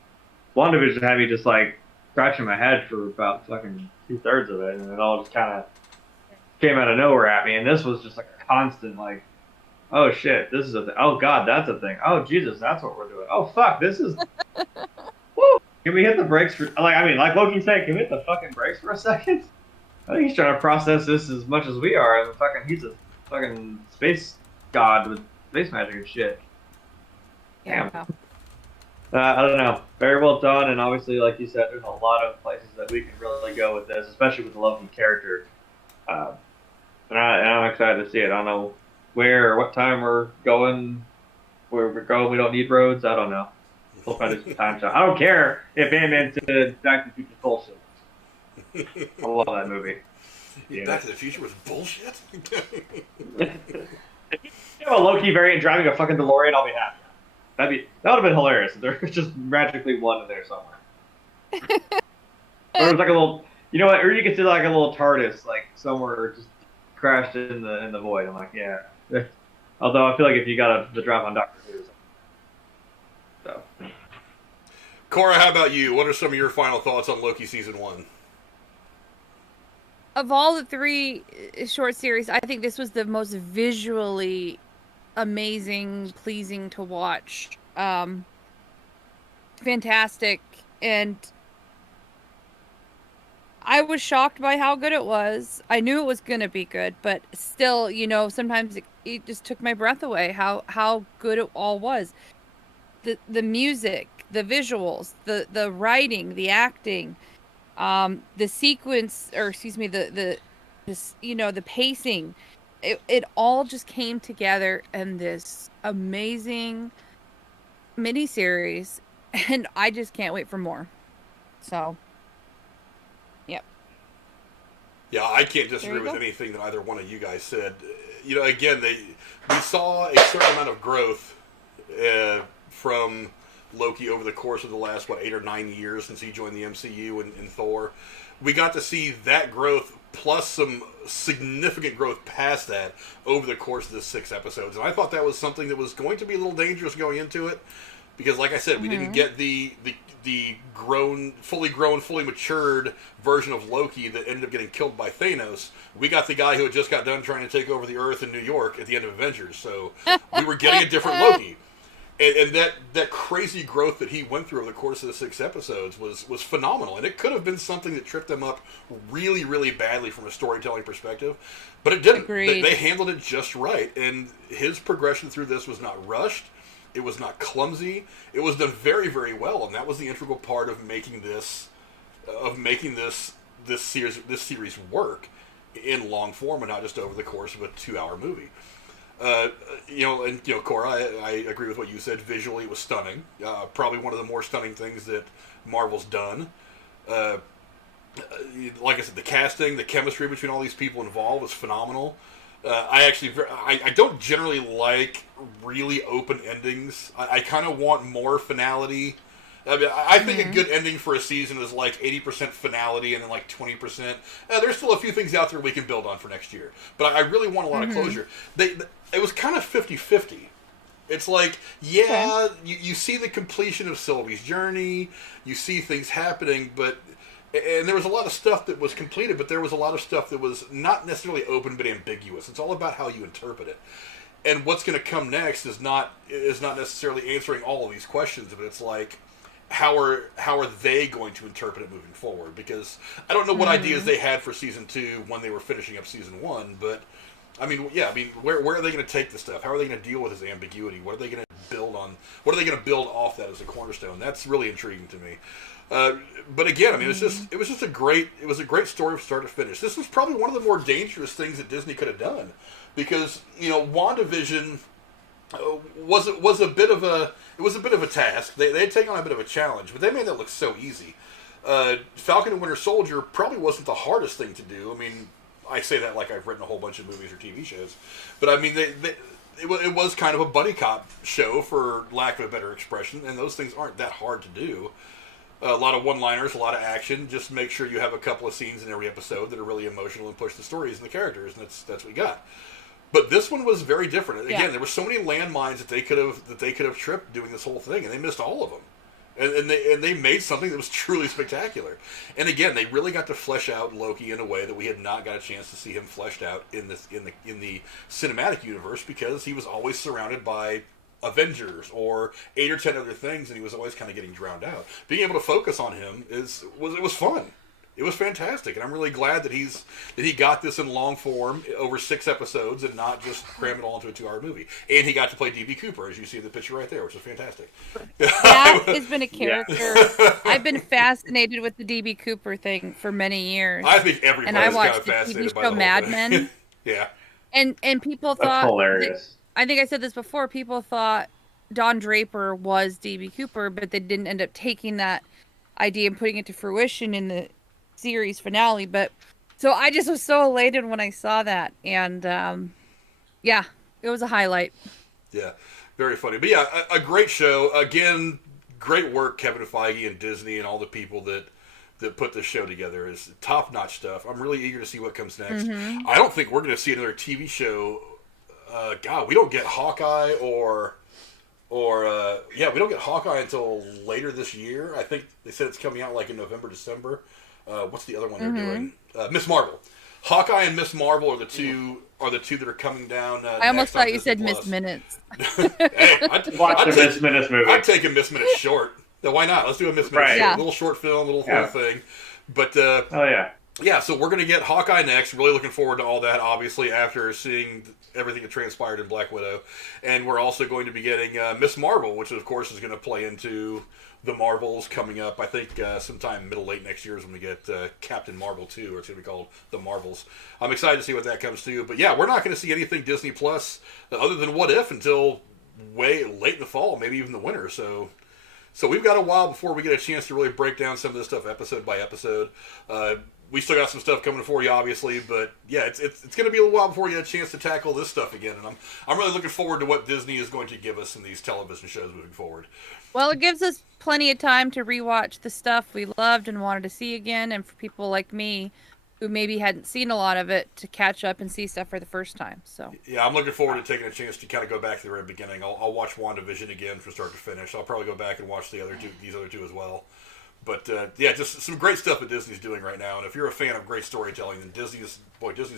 WandaVision had me just like scratching my head for about fucking 2/3 of it, and it all just kind of came out of nowhere at me. And this was just like a constant like, oh shit, this is a thing. Oh god, that's a thing. Oh Jesus, that's what we're doing. Oh fuck, this is. Woo! Can we hit the brakes for like Loki said, can we hit the fucking brakes for a second? I think he's trying to process this as much as we are, and he's a fucking space god with space magic and shit. Damn. Yeah. I don't know. Very well done, and obviously, like you said, there's a lot of places that we can really go with this, especially with the Loki character. And I'm excited to see it. I don't know where or what time we're going. Where we're going, we don't need roads. I don't know. We'll try to do some time shot. I don't care if Ant-Man did Back to the Future bullshit. I love that movie. Yeah. Back to the Future was bullshit? If you have a Loki variant driving a fucking DeLorean, I'll be happy. That would have been hilarious if there was just magically one in there somewhere. Or it was like a little, you know what? Or you could see like a little TARDIS, like somewhere just crashed in the void. I'm like, yeah. Although I feel like if you got the drop on Doctor Who. So. Cora, how about you? What are some of your final thoughts on Loki Season 1? Of all the 3 short series, I think this was the most visually amazing, pleasing to watch. Fantastic. And I was shocked by how good it was. I knew it was going to be good, but still, sometimes it just took my breath away how good it all was. The music, the visuals, the writing, the acting, the sequence, or excuse me, the pacing. It all just came together in this amazing miniseries, and I just can't wait for more. So, yep. Yeah, I can't disagree with anything that either one of you guys said. Again, we saw a certain amount of growth from Loki over the course of the last, 8 or 9 years since he joined the MCU and Thor. We got to see that growth plus some significant growth past that over the course of the 6 episodes. And I thought that was something that was going to be a little dangerous going into it. Because, like I said, we didn't get the fully matured version of Loki that ended up getting killed by Thanos. We got the guy who had just got done trying to take over the Earth in New York at the end of Avengers. So we were getting a different Loki. And that crazy growth that he went through over the course of the 6 episodes was phenomenal. And it could have been something that tripped them up really, really badly from a storytelling perspective. But it didn't. They handled it just right. And his progression through this was not rushed. It was not clumsy. It was done very, very well. And that was the integral part of making this series work in long form and not just over the course of a 2-hour movie. Cora, I agree with what you said. Visually, it was stunning. Probably one of the more stunning things that Marvel's done. Like I said, the casting, the chemistry between all these people involved was phenomenal. I don't generally like really open endings. I kind of want more finality. I mean, I think a good ending for a season is like 80% finality and then like 20%. There's still a few things out there we can build on for next year. But I really want a lot of closure. It was kind of 50-50. It's like, you see the completion of Sylvie's journey, you see things happening, and there was a lot of stuff that was completed, but there was a lot of stuff that was not necessarily open but ambiguous. It's all about how you interpret it. And what's going to come next is not necessarily answering all of these questions, but it's like, how are they going to interpret it moving forward? Because I don't know what ideas they had for season 2 when they were finishing up season 1, but I mean, where are they going to take the stuff? How are they going to deal with this ambiguity? What are they going to build on? What are they going to build off that as a cornerstone? That's really intriguing to me. But again, I mean, it was a great story from start to finish. This was probably one of the more dangerous things that Disney could have done, because WandaVision was a bit of a task. They had taken on a bit of a challenge, but they made that look so easy. Falcon and Winter Soldier probably wasn't the hardest thing to do. I mean, I say that like I've written a whole bunch of movies or TV shows, but I mean, it was kind of a buddy cop show, for lack of a better expression, and those things aren't that hard to do. A lot of one-liners, a lot of action. Just make sure you have a couple of scenes in every episode that are really emotional and push the stories and the characters, and that's what we got. But this one was very different. Again, there were so many landmines that they could have tripped doing this whole thing, and they missed all of them. And they made something that was truly spectacular. And again, they really got to flesh out Loki in a way that we had not got a chance to see him fleshed out in the cinematic universe, because he was always surrounded by Avengers or 8 or 10 other things, and he was always kind of getting drowned out. Being able to focus on him was fun. It was fantastic, and I'm really glad that he got this in long form over 6 episodes and not just cram it all into a 2-hour movie. And he got to play D.B. Cooper, as you see in the picture right there, which is fantastic. That has been a character. I've been fascinated with the D.B. Cooper thing for many years. I think everybody's kind of fascinated by the whole Mad thing. Men. Yeah. And people That's thought hilarious. I think I said this before. People thought Don Draper was D.B. Cooper, but they didn't end up taking that idea and putting it to fruition in the series finale. But so I just was so elated when I saw that, and it was a highlight. Yeah, very funny. But yeah, a great show. Again, great work, Kevin Feige and Disney and all the people that put this show together. Is top-notch stuff. I'm really eager to see what comes next. I don't think we're going to see another TV show. We don't get Hawkeye we don't get Hawkeye until later this year. I think they said it's coming out like in November, December. What's the other one they're doing? Miss Marvel. Hawkeye and Miss Marvel are the two that are coming down. I almost thought you said Miss Minutes. Hey, Watch the Miss Minutes movie. I'd take a Miss Minutes short. Then why not? Let's do a Miss Minutes short. Little short film, little thing. But so we're going to get Hawkeye next. Really looking forward to all that, obviously, after seeing everything that transpired in Black Widow. And we're also going to be getting Miss Marvel, which, of course, is going to play into the Marvels coming up. I think sometime late next year is when we get Captain Marvel 2, or it's going to be called The Marvels. I'm excited to see what that comes to. But yeah, we're not going to see anything Disney Plus other than What If until way late in the fall, maybe even the winter. So we've got a while before we get a chance to really break down some of this stuff episode by episode. We still got some stuff coming for you, obviously, but yeah, it's going to be a little while before you get a chance to tackle this stuff again. And I'm really looking forward to what Disney is going to give us in these television shows moving forward. Well, it gives us plenty of time to rewatch the stuff we loved and wanted to see again, and for people like me who maybe hadn't seen a lot of it to catch up and see stuff for the first time. So yeah, I'm looking forward to taking a chance to kind of go back to the very beginning. I'll watch WandaVision again from start to finish. I'll probably go back and watch these other two as well. But just some great stuff that Disney's doing right now. And if you're a fan of great storytelling, then Disney's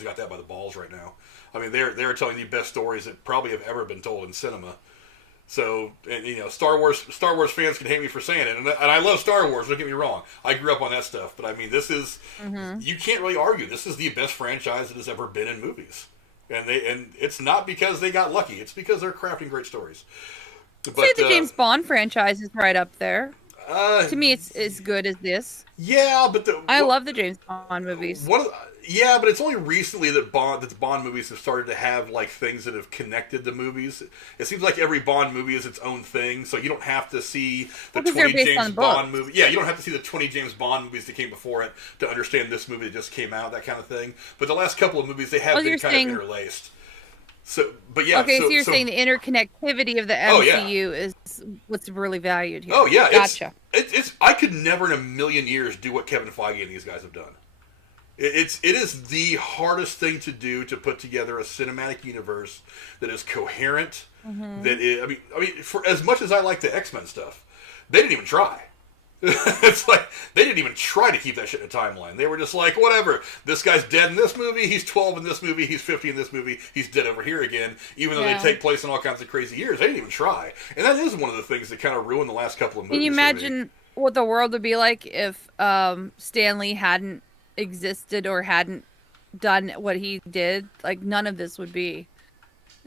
got that by the balls right now. I mean, they're telling the best stories that probably have ever been told in cinema. So, and Star Wars fans can hate me for saying it, and I love Star Wars. Don't get me wrong, I grew up on that stuff. But I mean, this is you can't really argue. This is the best franchise that has ever been in movies, and it's not because they got lucky. It's because they're crafting great stories. But the James Bond franchise is right up there. To me, it's as good as this. Yeah, but I love the James Bond movies. Yeah, but it's only recently that the Bond movies have started to have like things that have connected the movies. It seems like every Bond movie is its own thing, so you don't have to see the 20 James Bond movie. Yeah, you don't have to see the 20 James Bond movies that came before it to understand this movie that just came out, that kind of thing. But the last couple of movies, they have been kind of interlaced. So, but yeah. Okay, so you're saying the interconnectivity of the MCU is what's really valued here. Oh yeah, gotcha. It's I could never in a million years do what Kevin Feige and these guys have done. It is the hardest thing to do, to put together a cinematic universe that is coherent. Mm-hmm. I mean, for as much as I like the X-Men stuff, they didn't even try. It's like they didn't even try to keep that shit in a timeline. They were just like, whatever. This guy's dead in this movie. He's 12 in this movie. He's 50 in this movie. He's dead over here again. Even though they take place in all kinds of crazy years, they didn't even try. And that is one of the things that kind of ruined the last couple of movies. Can you imagine what the world would be like if Stan Lee hadn't existed or hadn't done what he did? Like, none of this would be.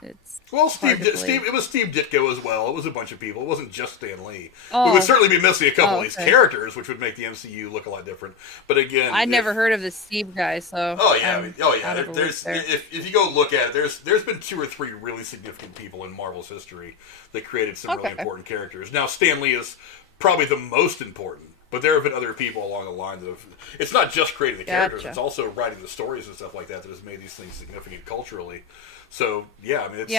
It was Steve Ditko as well. It was a bunch of people. It wasn't just Stan Lee. We would certainly be missing a couple of these characters, which would make the MCU look a lot different. But again, I'd never heard of the Steve guy, so if you go look at it, there's been 2 or 3 really significant people in Marvel's history that created some really important characters. Now, Stan Lee is probably the most important. But there have been other people along the line that have... It's not just creating the characters, it's also writing the stories and stuff like that has made these things significant culturally. So, yeah, I mean, it's...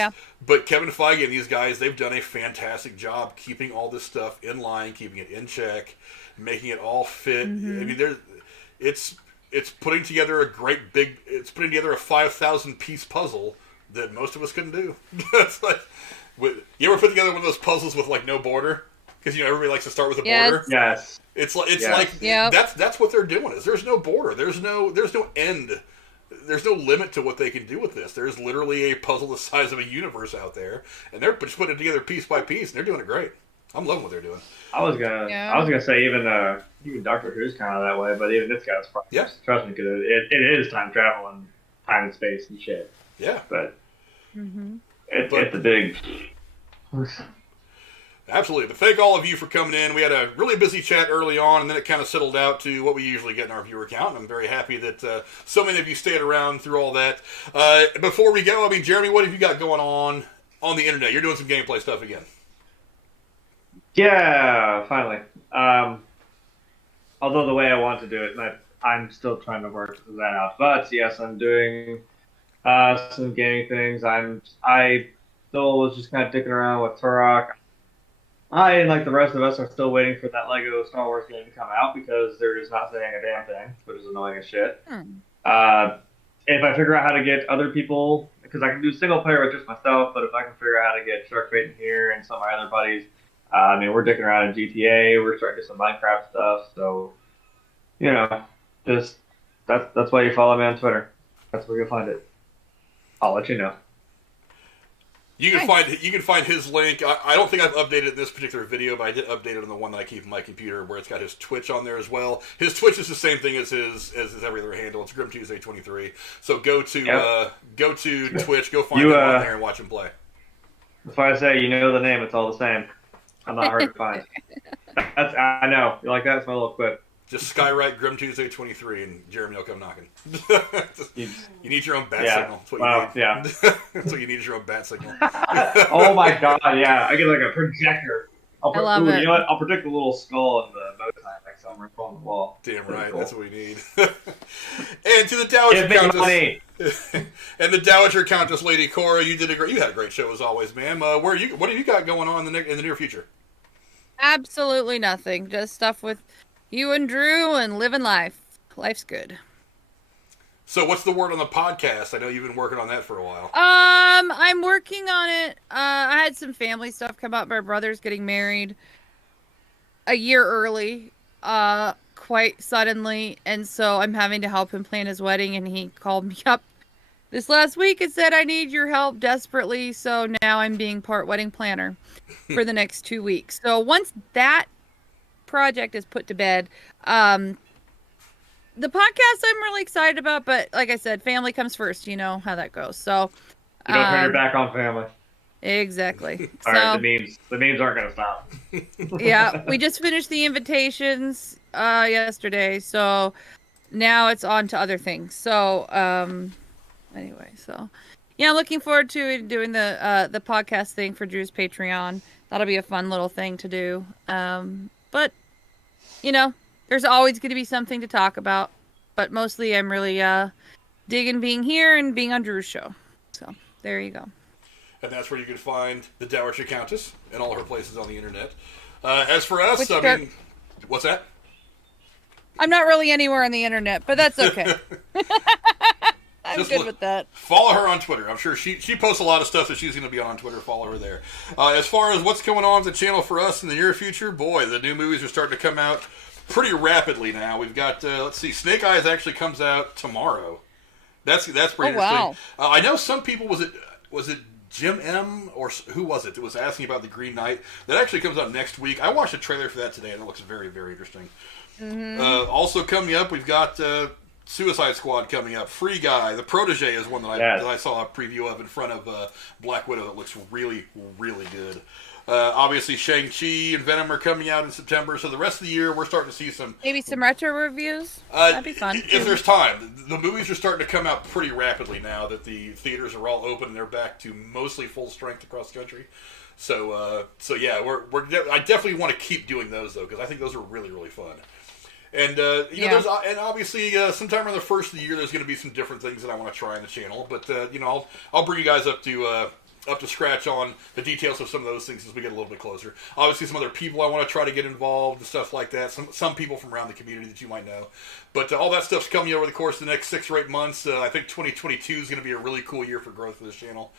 But Kevin Feige and these guys, they've done a fantastic job keeping all this stuff in line, keeping it in check, making it all fit. Mm-hmm. I mean, it's putting together it's putting together a 5,000-piece puzzle that most of us couldn't do. It's like... You ever put together one of those puzzles with, like, no border? Because, everybody likes to start with a border. Yes. It's like that's what they're doing. Is there's no border. There's no end. There's no limit to what they can do with this. There's literally a puzzle the size of a universe out there, and they're just putting it together piece by piece, and they're doing it great. I'm loving what they're doing. I was gonna say even Doctor Who's kind of that way, but even this guy's probably trust me, because it is time travel and time and space and shit. Yeah, but it's a big. Absolutely. But thank all of you for coming in. We had a really busy chat early on, and then it kind of settled out to what we usually get in our viewer count. And I'm very happy that so many of you stayed around through all that. Before we go, Jeremy, what have you got going on the internet? You're doing some gameplay stuff again. Yeah, finally. Although the way I want to do it, I'm still trying to work that out. But yes, I'm doing some gaming things. I still was just kind of dicking around with Turok. I, like the rest of us, are still waiting for that Lego Star Wars game to come out because they're just not saying a damn thing, which is annoying as shit. If I figure out how to get other people, because I can do single player with just myself, but if I can figure out how to get Sharkbait in here and some of my other buddies, we're dicking around in GTA, we're starting to do some Minecraft stuff, so, just that's why you follow me on Twitter. That's where you'll find it. I'll let you know. You can find his link. I don't think I've updated this particular video, but I did update it on the one that I keep on my computer, where it's got his Twitch on there as well. His Twitch is the same thing as his every other handle. It's Grim Tuesday 23. So go to Twitch, go find him on there and watch him play. That's why I say the name. It's all the same. I'm not hard to find. I know you like that. It's my little quip. Just skywrite Grim Tuesday 23 and Jeremy will come knocking. You need your own bat signal. That's what you need. Yeah. That's what you need is your own bat signal. Oh my god, yeah. I get like a projector. I love it. You know what? I'll predict a little skull in the bow tie like somewhere on the wall. Damn right. Cool. That's what we need. And to the Dowager Countess. And the Dowager Countess, Lady Cora, you had a great show as always, ma'am. What have you got going on in the near future? Absolutely nothing. Just stuff with you and Drew and living life. Life's good. So what's the word on the podcast? I know you've been working on that for a while. I'm working on it. I had some family stuff come up. My brother's getting married a year early, quite suddenly. And so I'm having to help him plan his wedding. And he called me up this last week and said, I need your help desperately. So now I'm being part wedding planner for the next 2 weeks. So once that project is put to bed, the podcast I'm really excited about, but like I said, family comes first. You know how that goes. So you don't turn your back on family. Exactly. All right, the memes aren't gonna stop. Yeah, we just finished the invitations yesterday, so now it's on to other things. So anyway, so yeah, looking forward to doing the podcast thing for Drew's Patreon. That'll be a fun little thing to do. But you know, there's always going to be something to talk about. But mostly, I'm really digging being here and being on Drew's show. So there you go. And that's where you can find the Dowager Countess and all her places on the internet. As for us, what's that? I'm not really anywhere on the internet, but that's okay. I'm good with that. Follow her on Twitter. I'm sure she posts a lot of stuff that she's going to be on Twitter. Follow her there. As far as what's going on with the channel for us in the near future, boy, the new movies are starting to come out pretty rapidly now. We've got, let's see, Snake Eyes actually comes out tomorrow. That's pretty interesting. Wow. I know some people, was it Jim M. or who was it that was asking about the Green Knight? That actually comes out next week. I watched a trailer for that today, and it looks very, very interesting. Mm-hmm. Also coming up, we've got Suicide Squad coming up. Free Guy. The Protege is one that I saw a preview of in front of Black Widow that looks really, really good. Obviously, Shang-Chi and Venom are coming out in September, so the rest of the year we're starting to see maybe some retro reviews. That'd be fun. If there's time. The movies are starting to come out pretty rapidly now that the theaters are all open and they're back to mostly full strength across the country. So yeah, I definitely want to keep doing those though, because I think those are really, really fun. And and obviously sometime around the first of the year there's going to be some different things that I want to try on the channel, but I'll bring you guys up to scratch on the details of some of those things as we get a little bit closer. Obviously, some other people I want to try to get involved and stuff like that. Some people from around the community that you might know. But all that stuff's coming over the course of the next 6 or 8 months. I think 2022 is going to be a really cool year for growth for this channel.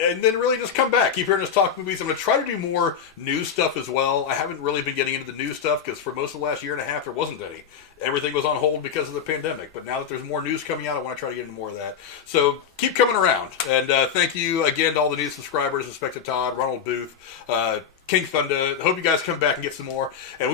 And then really just come back. Keep hearing us talk movies. I'm going to try to do more news stuff as well. I haven't really been getting into the news stuff because for most of the last year and a half, there wasn't any. Everything was on hold because of the pandemic. But now that there's more news coming out, I want to try to get into more of that. So keep coming around. And thank you again to all the new subscribers, Inspector Todd, Ronald Booth, King Thunder. Hope you guys come back and get some more. And